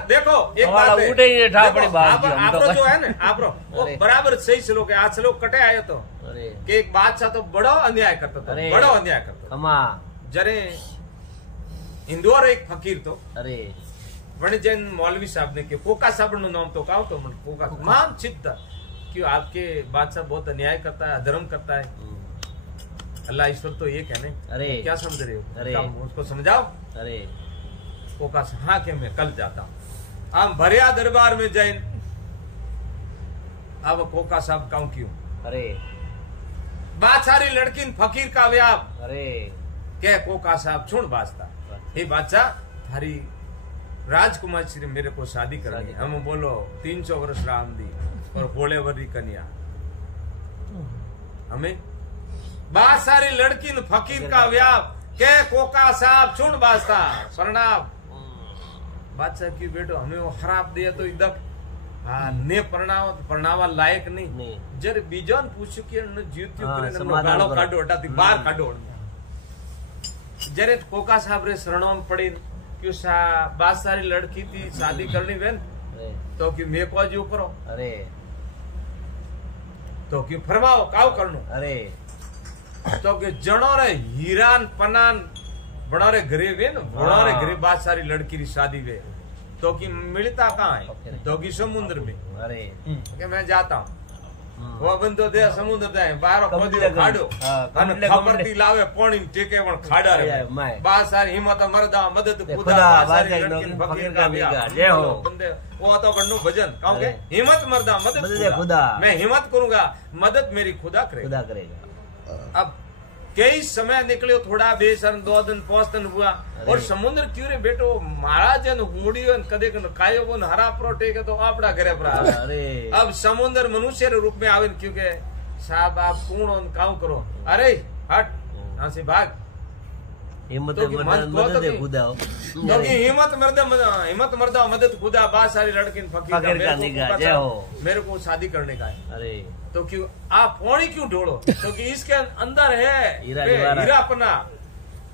देखो एक बात है उठे ही ठा पड़ी बात आप जो है ना आप वो बराबर सही से लोग आज लोग कटे आए तो कि एक बादशाह तो बड़ा अन्याय करता था बड़ा अन्याय करता कमा जरे इंदौर एक फकीर तो अरे वण जैन मौलवी साहब ने के कोका साहब नो नाम तो कहो तो कोका मान चित्त क्यों आपके बादशाह बहुत अन्याय करता है अधर्म करता है अल्लाह ईश्वर तो एक है ना अरे क्या समझ रहे हो अरे उसको समझाओ अरे कोका हाँ के मैं कल जाता हूँ हम भरिया दरबार में जैन अब कोका साहब कहूँ क्यों अरे बादशाही लड़की फकीर का व्याप अरे क्या कोका साहब छोड़ बाजता हे बादशाह थारी राजकुमार श्री मेरे को शादी करनी हम बोलो 300 वर्ष राम दी और होले वरी कन्या हमें बात सारी लड़की फकीर का व्याप के कोका साहब चुन बाजता प्रणाम बादशाह की बेटो हमें वो खराब दिया तो इधर हाँ ने परणावा लायक नहीं जर बीजन पूछो कि जीत्यो गालो काढो हटाती बाहर काढो जरे कोका साहब रे शरणों में पड़ी क्यों बात सारी लड़की थी शादी करनी बहन तो क्यों मे को जो करो अरे तो क्यों फरमाओ काव करनो अरे तो कि जणो रे हीरान पनान बड़ा रे घरे वे न बड़ा रे घरे बात सारी लड़की री शादी वे तो कि मिलता कहाँ है तो कि समुद्र में अरे कि मैं जाता हूँ वो बंदो दे समुद्र जाए बारो खोदियो खाड़ो અને ખબરથી લાવે પાણી ટેકે પણ ખાડા રે બા સારી હિંમત મરદા મદદ ખુદા બા સારી લડકી ફકીર का बिगाड़ जय हो बंदे वो तो बन्नू भजन कहो के हिम्मत मरदा मदद खुदा मैं हिम्मत करूंगा मदद मेरी खुदा करेगा अब कई समय निकलियो थोड़ा 2 दिन 2 दिन 5 दिन हुआ और समुद्र क्यों रे बेटो महाराज ने हुड़ियो कदे कायो बोन हरा प्रोटे के तो आपड़ा घरे पर अरे अब समुद्र मनुष्य रे रूप में आवे क्योंकि साहब आप कौन और काम करो अरे हट यहां से भाग हिम्मत मदद खुदा तो की हिम्मत मर्दा मदद खुदा बा सारी लड़की फकीर का निगाह जय हो मेरे को शादी करने का है अरे तो क्यों आप पानी क्यों ढोलो तो कि इसके अंदर है हीरा अपना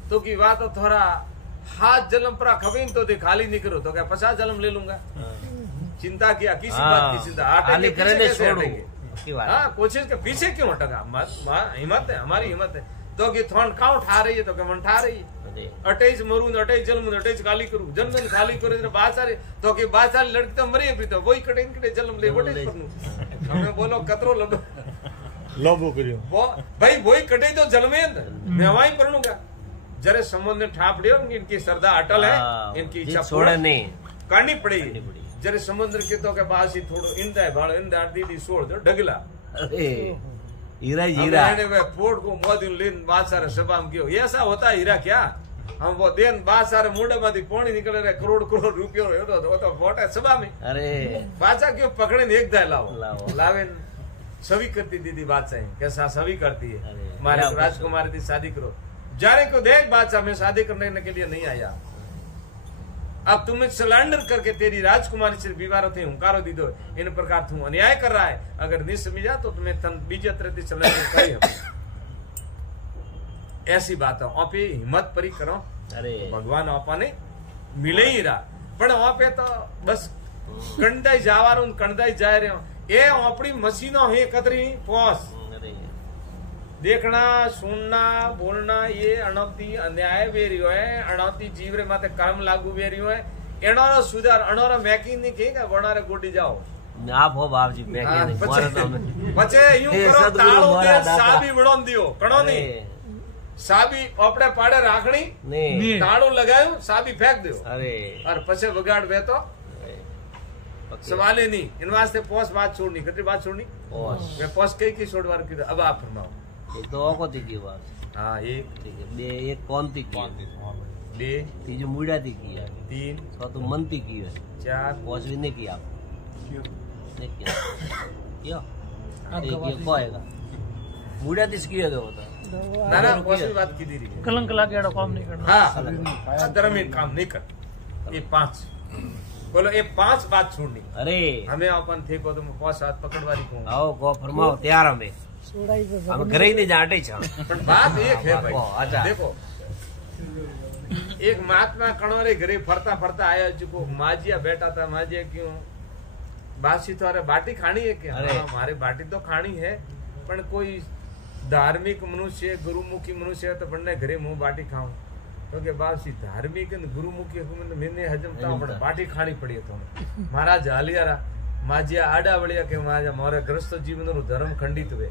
तो की बात तो थोड़ा हाथ जन्म पर खबीन तो दे खाली नहीं करो तो क्या 50 जन्म ले लूंगा चिंता किया किसी बात की चिंता आटे करे छोड़ो हाँ कोशिश के पीछे क्यों हटेगा हिम्मत है हमारी हिम्मत है तो कि थोड़ा काउ ठा रही है तो क्या मन ठा रही है 28 मरू 28 जन्म 28 खाली करूं जन्म खाली करे बात सारी तो कि बात सारी लड़की तो मरी भी तो वही कटे जन्म ले वटे करूं हमें बोलो कतरो लोबो करियो वो भाई वही कटे तो जन्मे मैं वहीं पर लूंगा जरे समुद्र ने ठापड़ियो इनकी श्रद्धा अटल है इनकी इच्छा छोड़े नहीं करनी पड़ेगी जरे समुद्र के तो के पास ही थोड़ो इंदा है भाड़ो इंदा दीदी छोड़ दो ढगला अरे हीरा हीरा पोट को मोदी लेन बात सारे सभा में क्यों ऐसा होता है हीरा क्या हम वो देन बात सारे मुंडे में पानी निकले रहे करोड़ करोड़ रुपयो तो वोट है सभा में अरे बादशाह क्यों पकड़े ने एक दाय लावे सभी करती दीदी बादशाह कैसा सभी करती है हमारे राजकुमारी थी शादी करो जारे को देख बादशाह मैं शादी करने के लिए नहीं आया अब तुम्हें सलेंडर करके तेरी राजकुमारी से विवाह थे हुंकारो दी दो इन प्रकार तू अन्याय कर रहा है अगर नहीं समझा तो तुम्हें बीजे तरह सलेंडर करी ऐसी बात है आप हिम्मत परी करो अरे भगवान आपा ने मिले ही रहा पण आप तो बस कंडाई जावारो कंडाई जा रहे हो ये अपनी मशीनों है कतरी पहुंच देखना सुनना बोलना ये अनौती अन्याय वेरियो है अनौती जीवरे माते कर्म लागू वेरियो है एनोरो सुधार अनोरो मैकेनिक है का बनारे गोडी जाओ आप हो बाप जी मैकेनिक मारे तो बचे यूं करो ताळो दे साबी वडोन दियो कणो नहीं साबी अपने पाड़े राखणी नहीं ताळो लगायो साबी फेंक दो अरे और पछे वगाड़ वे तो सवाल ही नहीं इन वास्ते पोस बात छोड़नी कतरी बात छोड़नी पोस वे पोस कई की छोड़वार की अब आप फरमाओ एक तो को थी की बात हाँ एक ठीक है बे एक कौन थी की बे तीजो मुड़ा थी की है 3 तो मन थी की है 4 पोस भी नहीं किया नहीं किया ये कोएगा मुड़ा दिस की है तो होता ना पोस भी बात की दी रही कलंक लागे एडो काम नहीं करना हाँ धर्मी काम नहीं कर ये 5 बोलो ये 5 बात छोड़नी अरे हमें अपन थे को तो 5 हाथ पकड़वारी को आओ को फरमाओ तैयार हमें हम घरे ही नहीं जाटे छा पर बात एक है भाई देखो एक महात्मा कणोरे घरे फरता फरता आया जो माजिया बैठा था माजिया क्यों बासी तो अरे बाटी खानी है क्या हमारे बाटी तो खानी है पर कोई धार्मिक मनुष्य गुरुमुखी मनुष्य है तो बनने घरे मुंह बाटी खाऊं क्योंकि बासी धार्मिक गुरुमुखी मैंने हजम था बाटी खानी पड़ी है तुम्हें महाराज हालियारा माजिया आडा वड़िया के माजा मोरे ग्रस्त जीवन रो धर्म खंडित हुए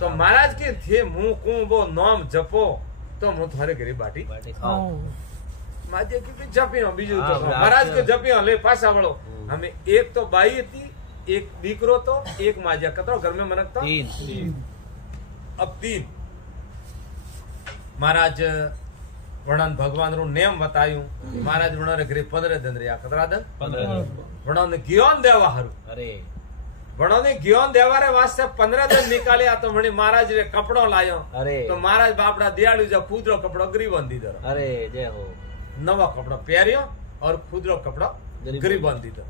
तो महाराज के थे मुंह को वो नाम जपो तो मुंह थारे घरे बाटी खाओ माजिया के जपियो बीजू तो महाराज के जपियो ले पासा वळो हमें एक तो बाई थी एक दीकरो तो एक माजिया कतरो घर में मनक तो 3 अब 3 महाराज वणन भगवान रो नेम बतायूं महाराज वणरे घरे 15 दिन रहा कतरा दिन 15 वणने ज्ञान देवा हारू अरे वणने ज्ञान देवा रे वास्ते 15 दिन निकालिया तो वणी महाराज रे कपड़ो लायो अरे तो महाराज बापड़ा दियाळू जो खुदरो कपड़ो गरीब बंदी दो अरे जय हो नवा कपड़ो पहरियो और खुदरो कपड़ो गरीब बंदी दो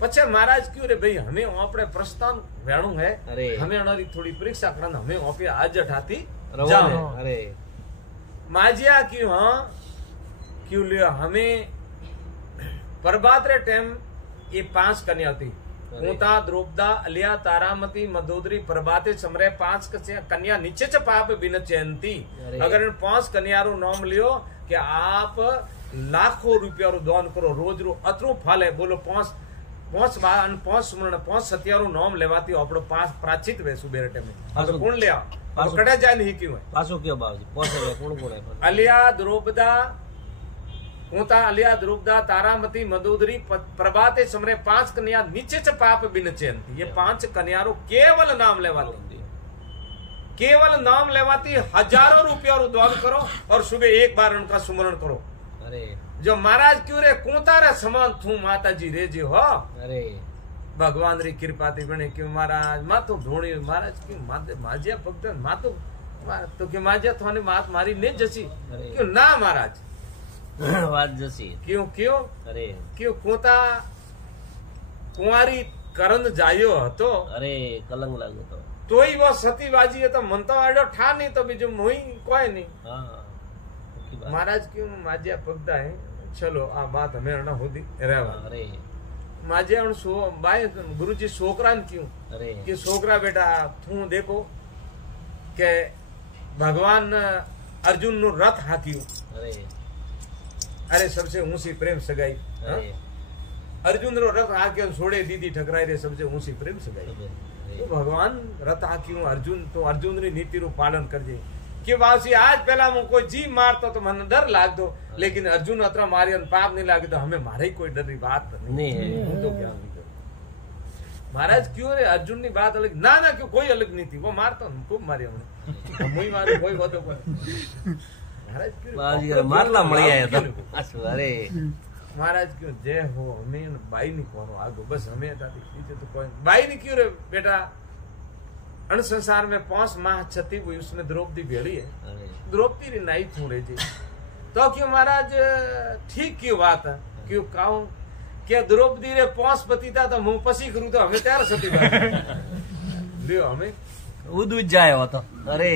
पछे महाराज क्यों रे भाई हमें अपने प्रस्थान वेणु है अरे हमें अनारी थोड़ी परीक्षा करन हमें ओपे आज ठाती जाओ अरे माजिया क्यों हाँ क्यों लिया हमें प्रभात रे टाइम ये 5 कन्या थी ऊता द्रौपदा अलिया तारामती मदोदरी प्रभाते समरे 5 कन्या नीचे च पाप बिन चयंती अगर इन 5 कन्या रो नाम लियो कि आप लाखों रुपया रो दान करो रोज रो अतरो फल है बोलो 5 પોંચ સત્યારું નામ લેવાથી આપણો પ્રાચિત વે સુબેર ટેમે કોણ લે કડે જાય નહીં ક્યું પાછો કયો બાવજી પોસે કોણ કોણ અલિયા દ્રૌપદા પોતા અલિયા દ્રૌપદા તારામતી મદોદરી પ્રભાતે સમરે 5 કન્યા નીચે ચ પાપ બિનચેનતી ये 5 कन्यारो केवल नाम लेवाती हजारों रुपया दान करो और सुबह एक बार उनका सुमरण करो। अरे जो महाराज क्यों रे कोतारे समान थू माता जी रे जी हो। अरे भगवान री कृपा थी बने क्यों महाराज मा तो ढोणी महाराज क्यों माजिया भक्त मा तो क्यों माजिया थाने मात मारी ने जसी क्यों ना महाराज बात जसी क्यों क्यों अरे क्यों कोता कुंवारी करन जायो हतो। अरे कलंग लागो तो ही वो सतीबाजी है तो मन तो आडो ठा नहीं तो बीजू मोही कोई नहीं। महाराज क्यों माजिया पगदा है चलो आ बात हमें ना होदी रहवा। अरे माजिया बाय गुरुजी छोकरा क्यों अरे कि छोकरा बेटा तू देखो के भगवान अर्जुन नु रथ हाक्यू। अरे सबसे ऊंची प्रेम सगाई अर्जुन रो रथ हाक्यो छोड़े दीदी ठकराई रे सबसे ऊंची प्रेम सगाई। तो भगवान रथ हाक्यू अर्जुन तो अर्जुन री नीति रू पालन करजे कि वासी आज पहला मु कोई जीव मारतो तो मन डर लागतो लेकिन अर्जुन अतरा मारियन पाप नहीं लागे तो हमें मारे कोई डर री बात नहीं है। हूं तो क्या महाराज क्यों रे अर्जुन नी बात अलग ना ना क्यों कोई अलग नहीं थी वो मारतो खूब मारे हमने मुई मारे कोई होतो महाराज क्यों मारला मળી આયા તો अरे महाराज क्यों जय हो हमें बाई नहीं कहो आगो बस हमें तो कोई बाई नहीं क्यों रे बेटा अण संसार में 5 माह छती हुई उसमें द्रौपदी भेड़ी है द्रौपदी री नाई थू रे जी तो क्यों महाराज ठीक क्यों बात है क्यों कहूं क्या द्रौपदी रे 5 पति था तो मुंह पसी करूं तो हमें त्यार सती लियो हमें उदू जाए वो तो। अरे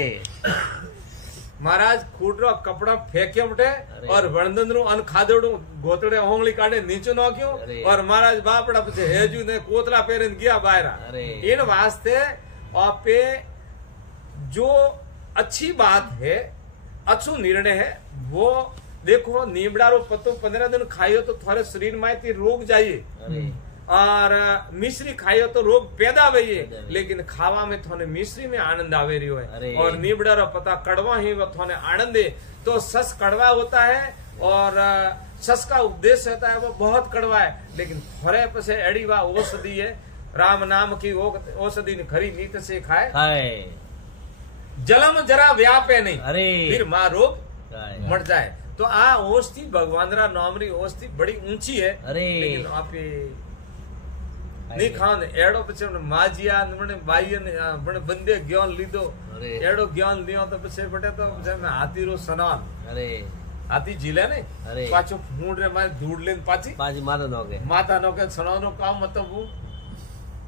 महाराज खूटरो कपड़ा फेंक्यो बटे और वणदन रो अन खादड़ो गोतड़े ओंगली काढे नीचे नाख्यो और महाराज बापड़ा पछे हेजू ने कोतला पेरन गया बाहरा। इन वास्ते आपे जो अच्छी बात है अच्छो निर्णय है वो देखो नीमड़ा रो पत्तो 15 दिन खायो तो थोड़े शरीर में रोग जाइए और मिश्री खाइयो तो रोग पैदा हुई लेकिन खावा में थोने मिश्री में आनंद आवे रही है और नीबड़ा रो पता कड़वा ही वो थोने आनंद है। तो सस कड़वा होता है और सस का उपदेश होता है वो बहुत कड़वा है लेकिन थोड़े पसे एड़ी वा औषधि है राम नाम की औषधि खरी नीत से खाए जलम जरा व्यापे नहीं फिर मां रोग मर जाए। तो आ औषधि भगवान रा नाम री औषधि बड़ी ऊंची है लेकिन आप नहीं खान एड़ो पछे माजिया मने बाईन मने बंदे ज्ञान लीधो एड़ो ज्ञान लियो तो पछे बटे तो मैं हाथी रो सनान। अरे हाथी झीले ने पाछो फूंड रे मारे धूड़ लेन पाछी माता नोके सनानो काम मतलब वो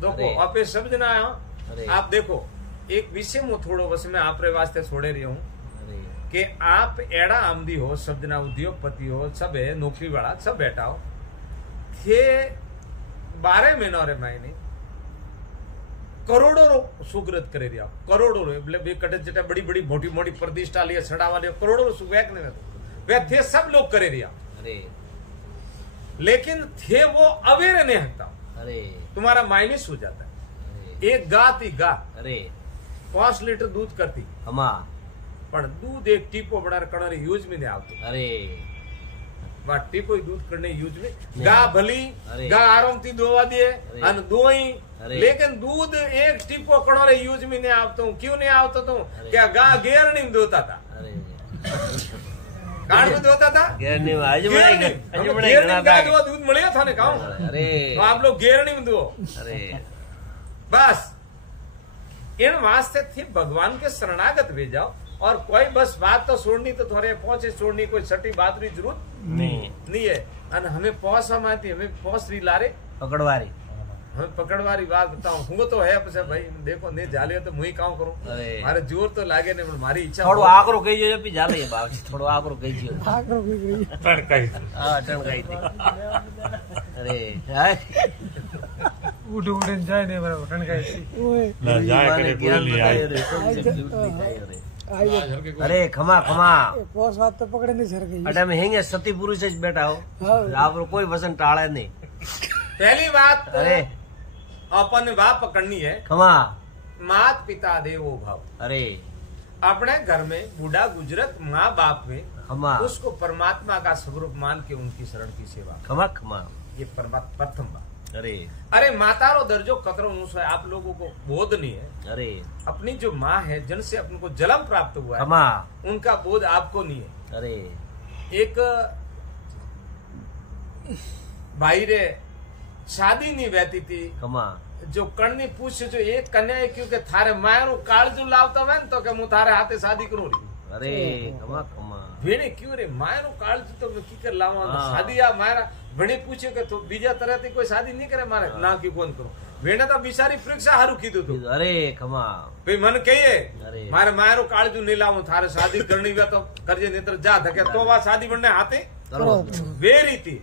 देखो आपे समझना है। आप देखो एक विषय में थोड़ो बस मैं आप रे वास्ते छोड़े रही हूं कि आप एड़ा आमदी हो सबजना उद्योगपति हो सब है नौकरी वाला सब बैठा हो थे 12 महीना रे महीने करोड़ों रो सुकृत करे रिया करोड़ों रो એટલે બે કટે જેટા बड़ी बड़ी मोटी मोटी प्रतिष्ठा लिए छड़ावा लिए करोड़ों रो सुवेक ने वे थे सब लोग करे रिया। अरे लेकिन थे वो अवेयर नहीं हकता। अरे तुम्हारा माइनस हो जाता है। एक गाय थी गा 5 लीटर दूध करती हमा पर दूध एक टीपो बना करने यूज में नहीं आवतो। अरे टीपो दूध करने यूज में गा भली गा आराम थी दोवा दिए अन दोई लेकिन दूध एक टीपो करने यूज में नहीं आवतो। क्यों नहीं आवतो तो क्या गा गेरनी में दोता था कान में दोता था गेरनी में आज बनाई दूध मिले था ने कहूं। अरे तो आप लोग गेरनी में दो। अरे बस इन वास्ते थी भगवान के शरणागत वे जाओ और कोई बस बात तो छोड़नी तो थोड़े पहुंचे छोड़नी कोई सटी बात री जरूरत नहीं है। अन हमें पहुंच समाती हमें पहुंच रही लारे पकड़वारी हमें पकड़वारी बात बताऊं हुआ तो है पछे भाई देखो ने जाले तो मुई काम करूं मारे जोर तो लागे ने मारी इच्छा थोड़ो आकरो कही जो पी जाले बाप थोड़ो आकरो कही जो आकरो की गई टणकाई हां टणकाई थी। अरे हाय उड़ जाए ने बराबर टणकाई ओए ना जाए करे कोई नहीं आई। अरे खमा खमा पोस बात तो पकड़े नहीं सर गई अटे में हेंगे सती पुरुष बैठा हो आप कोई वसन टाले नहीं पहली बात तो अरे अपन ने बात पकड़नी है, खमा मात पिता देवो भव। अरे अपने घर में बूढ़ा गुजरत माँ बाप में खमा उसको परमात्मा का स्वरूप मान के उनकी शरण की सेवा, खमा खमा ये प्रथम बात। अरे अरे माता रो दर्जो कतरो ऊंचो है, आप लोगों को बोध नहीं है। अरे अपनी जो माँ है जिनसे अपन को जन्म प्राप्त हुआ है, खमा उनका बोध आपको नहीं है। अरे एक भाई रे शादी नहीं बहती थी, खमा जो कणनी पूछ जो एक कन्या है, क्योंकि थारे मायरू काळजू लावता मैं तो के मु थारे हाथे शादी करूं री। अरे खमा खमा भेणे क्यों रे मायरू काळजू तो मैं की कर लावा हाँ। शादी आ मारा भेणे पूछे के तो बीजा तरह थी कोई शादी नहीं करे मारे ना की कौन करूं। भेणे तो बिचारी परीक्षा हारू कीधु तो अरे खमा भाई मन कहिए अरे मारे मायरू काळजू नहीं लाऊं थारे शादी करनी वे तो करजे नेत्र जा धके तो वा शादी बनने हाथे करो वे रीति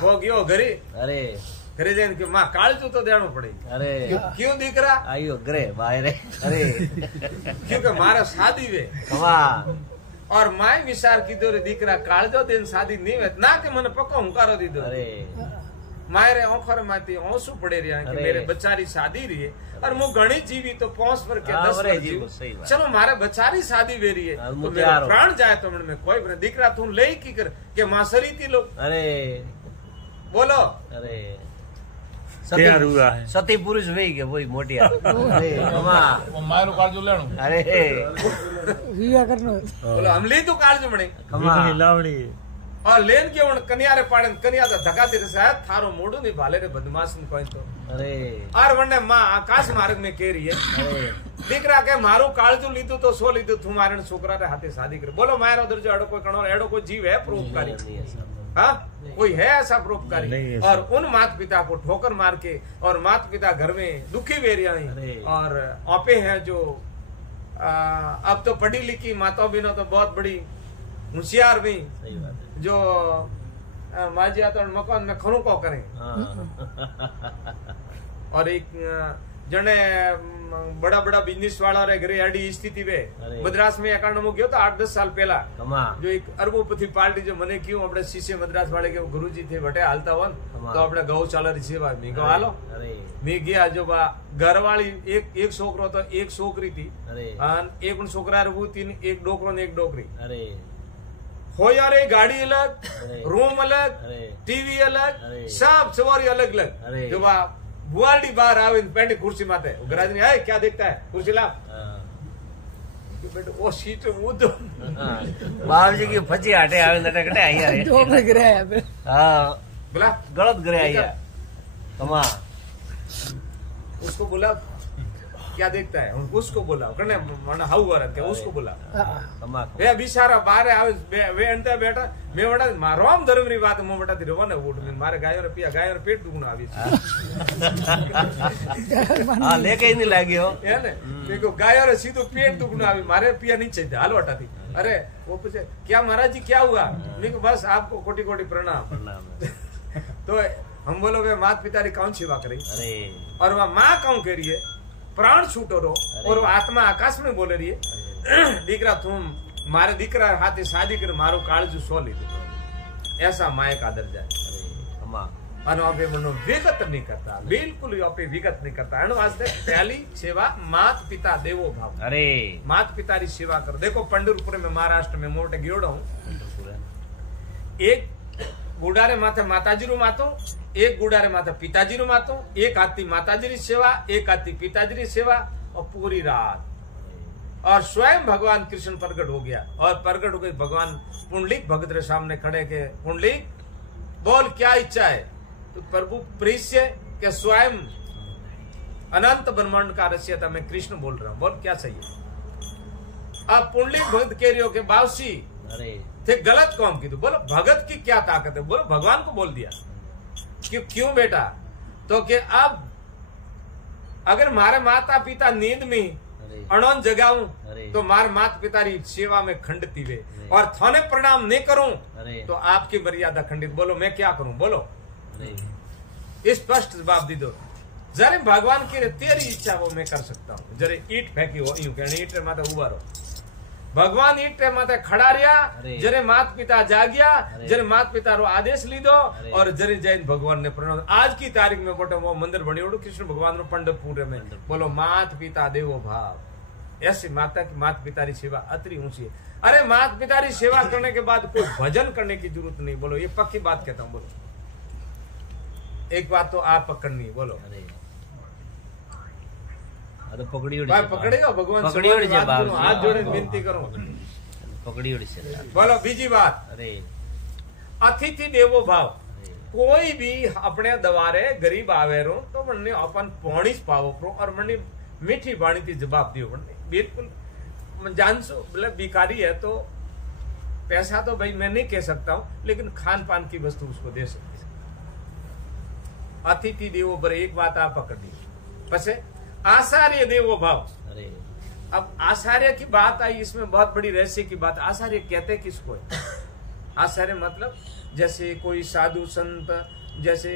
हो गयो घरे। अरे घरे जाने के माँ काळजू तो देना पड़ेगी। अरे क्यों दीकरा आयो ग्रे बाहर अरे क्योंकि मारा शादी वे खमा और माए विचार कीधो रे दीकरा काळजो दिन शादी नहीं वे ना के मन पक्को हुंकारो दीधो। अरे मारे आंखों माती आंसू पड़े रहा कि अरे। मेरे बच्चारी शादी रही है और मु घणी जीवी तो 5 पर के हाँ, 10 बड़े पर जीवो, जीव सही बात। चलो मारे बच्चारी शादी वे रही है हाँ, तो मु मेरा तैयार हूँ। प्राण जाए तो मन में कोई भी दीकरा तू ले की कर के मासरी थी लोग अरे बोलो। अरे तैयार हुआ है। सती पुरुष वही के वही मोटिया अरे खमा मारू काळजू लेणू अरे विवाह करनो बोलो हम ली तो काळजू मणे खमा लावणी और लेन के उन कन्या रे पाड़न कन्या तो धक्का दे रहा है थारो मोड़ू नहीं भाले रे बदमाश ने कोई तो अरे और वने माँ आकाश मार्ग में कह रही है अरे दीकरा के मारू काळजू लीधु तो सो लीधु तू मारे छोकरा रे हाथे शादी करे। बोलो मारो दर्जो एडो कोई कणो एडो कोई जीव है परोपकारी, नहीं है सब। हाँ कोई है ऐसा नहीं परोपकारी। है और उन माता पिता को ठोकर मार के और माता पिता घर में दुखी बेरिया अरे। नहीं और औपे हैं जो अब तो पढ़ी लिखी माताओं भी तो बहुत बड़ी होशियार भी सही बात है जो माजिया तो मकान में खनू को करें। हाँ और एक जने बड़ा बड़ा बिजनेस वाला रे घरे आड़ी स्थिति वे अरे। मद्रास में अकाउंट में गयो तो 8-10 साल पहला खमा जो एक अरबोपति पार्टी जो मने क्यों अपने शीशे मद्रास वाले के गुरुजी थे बटे हालता वन तो अपने गौशाला री सेवा में गो हालो अरे मैं गया जो बा घर वाली एक छोकरो तो एक छोकरी थी अरे और एक उन छोकरा रे वो तीन एक डोकरो ने एक डोकरी अरे हो यार गाड़ी अलग अरे। रूम अलग अरे टीवी अलग अरे। सब सवारी अलग अलग अरे। जो बा बुआड़ी बाहर आवे बैठे कुर्सी माते गराज ने आए क्या देखता है कुर्सी ला हाँ। बेटे वो सीट वो तो हाँ। बाप जी की फची आटे आवे नटे कटे आई है दो में गिरा है हाँ बोला गलत करे आई है खमा उसको बोला क्या देखता है उसको बोला करने माना हाउ वाला क्या उसको बोला खमा वे बिचारा बाहर आवे वे अंते बेटा मैं बेटा मारोम धर्म री बात मो बेटा रो ने वोट में मारे गायो रे पिया गायो रे पेट दुखना आवी हाँ लेके ही नहीं लागी हो है ने देखो गायो रे सीधो पेट दुखना आवी मारे पिया नहीं चाहिए हाल हटा थी। अरे वो पूछे क्या महाराज जी क्या हुआ मैं को बस आपको कोटि कोटि प्रणाम। तो हम बोलो वे माता पिता री कौन सेवा करी अरे और वह माँ कौन कह रही है प्राण छूटो रो और वो आत्मा आकाश में बोल रही है दीकरा तुम मारे दीकरा हाथे शादी कर मारो काळजू सो ली ऐसा माए का दर्जा है। अरे खमा अनौपे मनो विगत नहीं करता बिल्कुल औपे विगत नहीं करता अण वास्ते पहली सेवा मात पिता देवो भाव। अरे मात पिता री सेवा करो। देखो पंढरपुर में महाराष्ट्र में मोटे गियोड़ा हूँ एक गुडारे माथे माताजी रू मातो एक गुडारे माथे पिताजी रू मातो एक आती माताजी री सेवा एक आती पिताजी री सेवा और पूरी रात और स्वयं भगवान कृष्ण प्रकट हो गया और प्रकट हो गए भगवान पुंडलिक भगत रे सामने खड़े के पुंडलिक बोल क्या इच्छा है तो प्रभु प्रिय के स्वयं अनंत ब्रह्मांड का रचयिता मैं कृष्ण बोल रहा हूँ बोल क्या चाहिए। अब पुंडलिक भगत कह रही हो के बावसी अरे थे गलत कौन की तो बोलो भगत की क्या ताकत है बोलो भगवान को बोल दिया क्यों बेटा तो कि अब अगर मारे माता पिता नींद में अणोन जगाऊं तो मार माता पिता री सेवा में खंडती वे और थाने प्रणाम नहीं करूं तो आपकी मर्यादा खंडित। बोलो मैं क्या करूं बोलो स्पष्ट जवाब दी दो। जरे भगवान की तेरी इच्छा वो मैं कर सकता हूँ जरे ईट फेंकी हो यूं कहने ईट माता उबारो भगवान ईटे माथे खड़ा रहा, जरे माता पिता जाग्या, जरे माता पिता रो आदेश लीधो और जरे जैन भगवान ने प्रणाम। आज की तारीख में बोटे वो मंदिर बनियोड़ो कृष्ण भगवान रो पंडरपुर में। बोलो माता पिता देवो भाव। ऐसी माता की माता पिता की सेवा अतरी ऊंची है। अरे माता पिता की सेवा करने के बाद कोई भजन करने की जरूरत नहीं। बोलो ये पक्की बात कहता हूँ। बोलो एक बात तो आप पकड़नी। बोलो पकड़ेगा भगवान, हाथ जोड़े विनती करो, पकड़ी। बोलो बीजी बात, अरे अतिथि देवो भाव। कोई भी अपने दवारे गरीब आवे रो तो मन्ने अपन पौणी पावो प्रो और मन्ने मीठी बाणी थी जवाब दियो। बिल्कुल जानसो मतलब भिखारी है तो पैसा तो भाई मैं नहीं कह सकता हूं, लेकिन खान पान की वस्तु उसको दे सकती। अतिथि देवो पर एक बात आप पकड़ ली। पसे आचार्य देवो भाव। अरे अब आचार्य की बात आई, इसमें बहुत बड़ी रहस्य की बात। आचार्य कहते किसको है? आचार्य मतलब जैसे कोई साधु संत, जैसे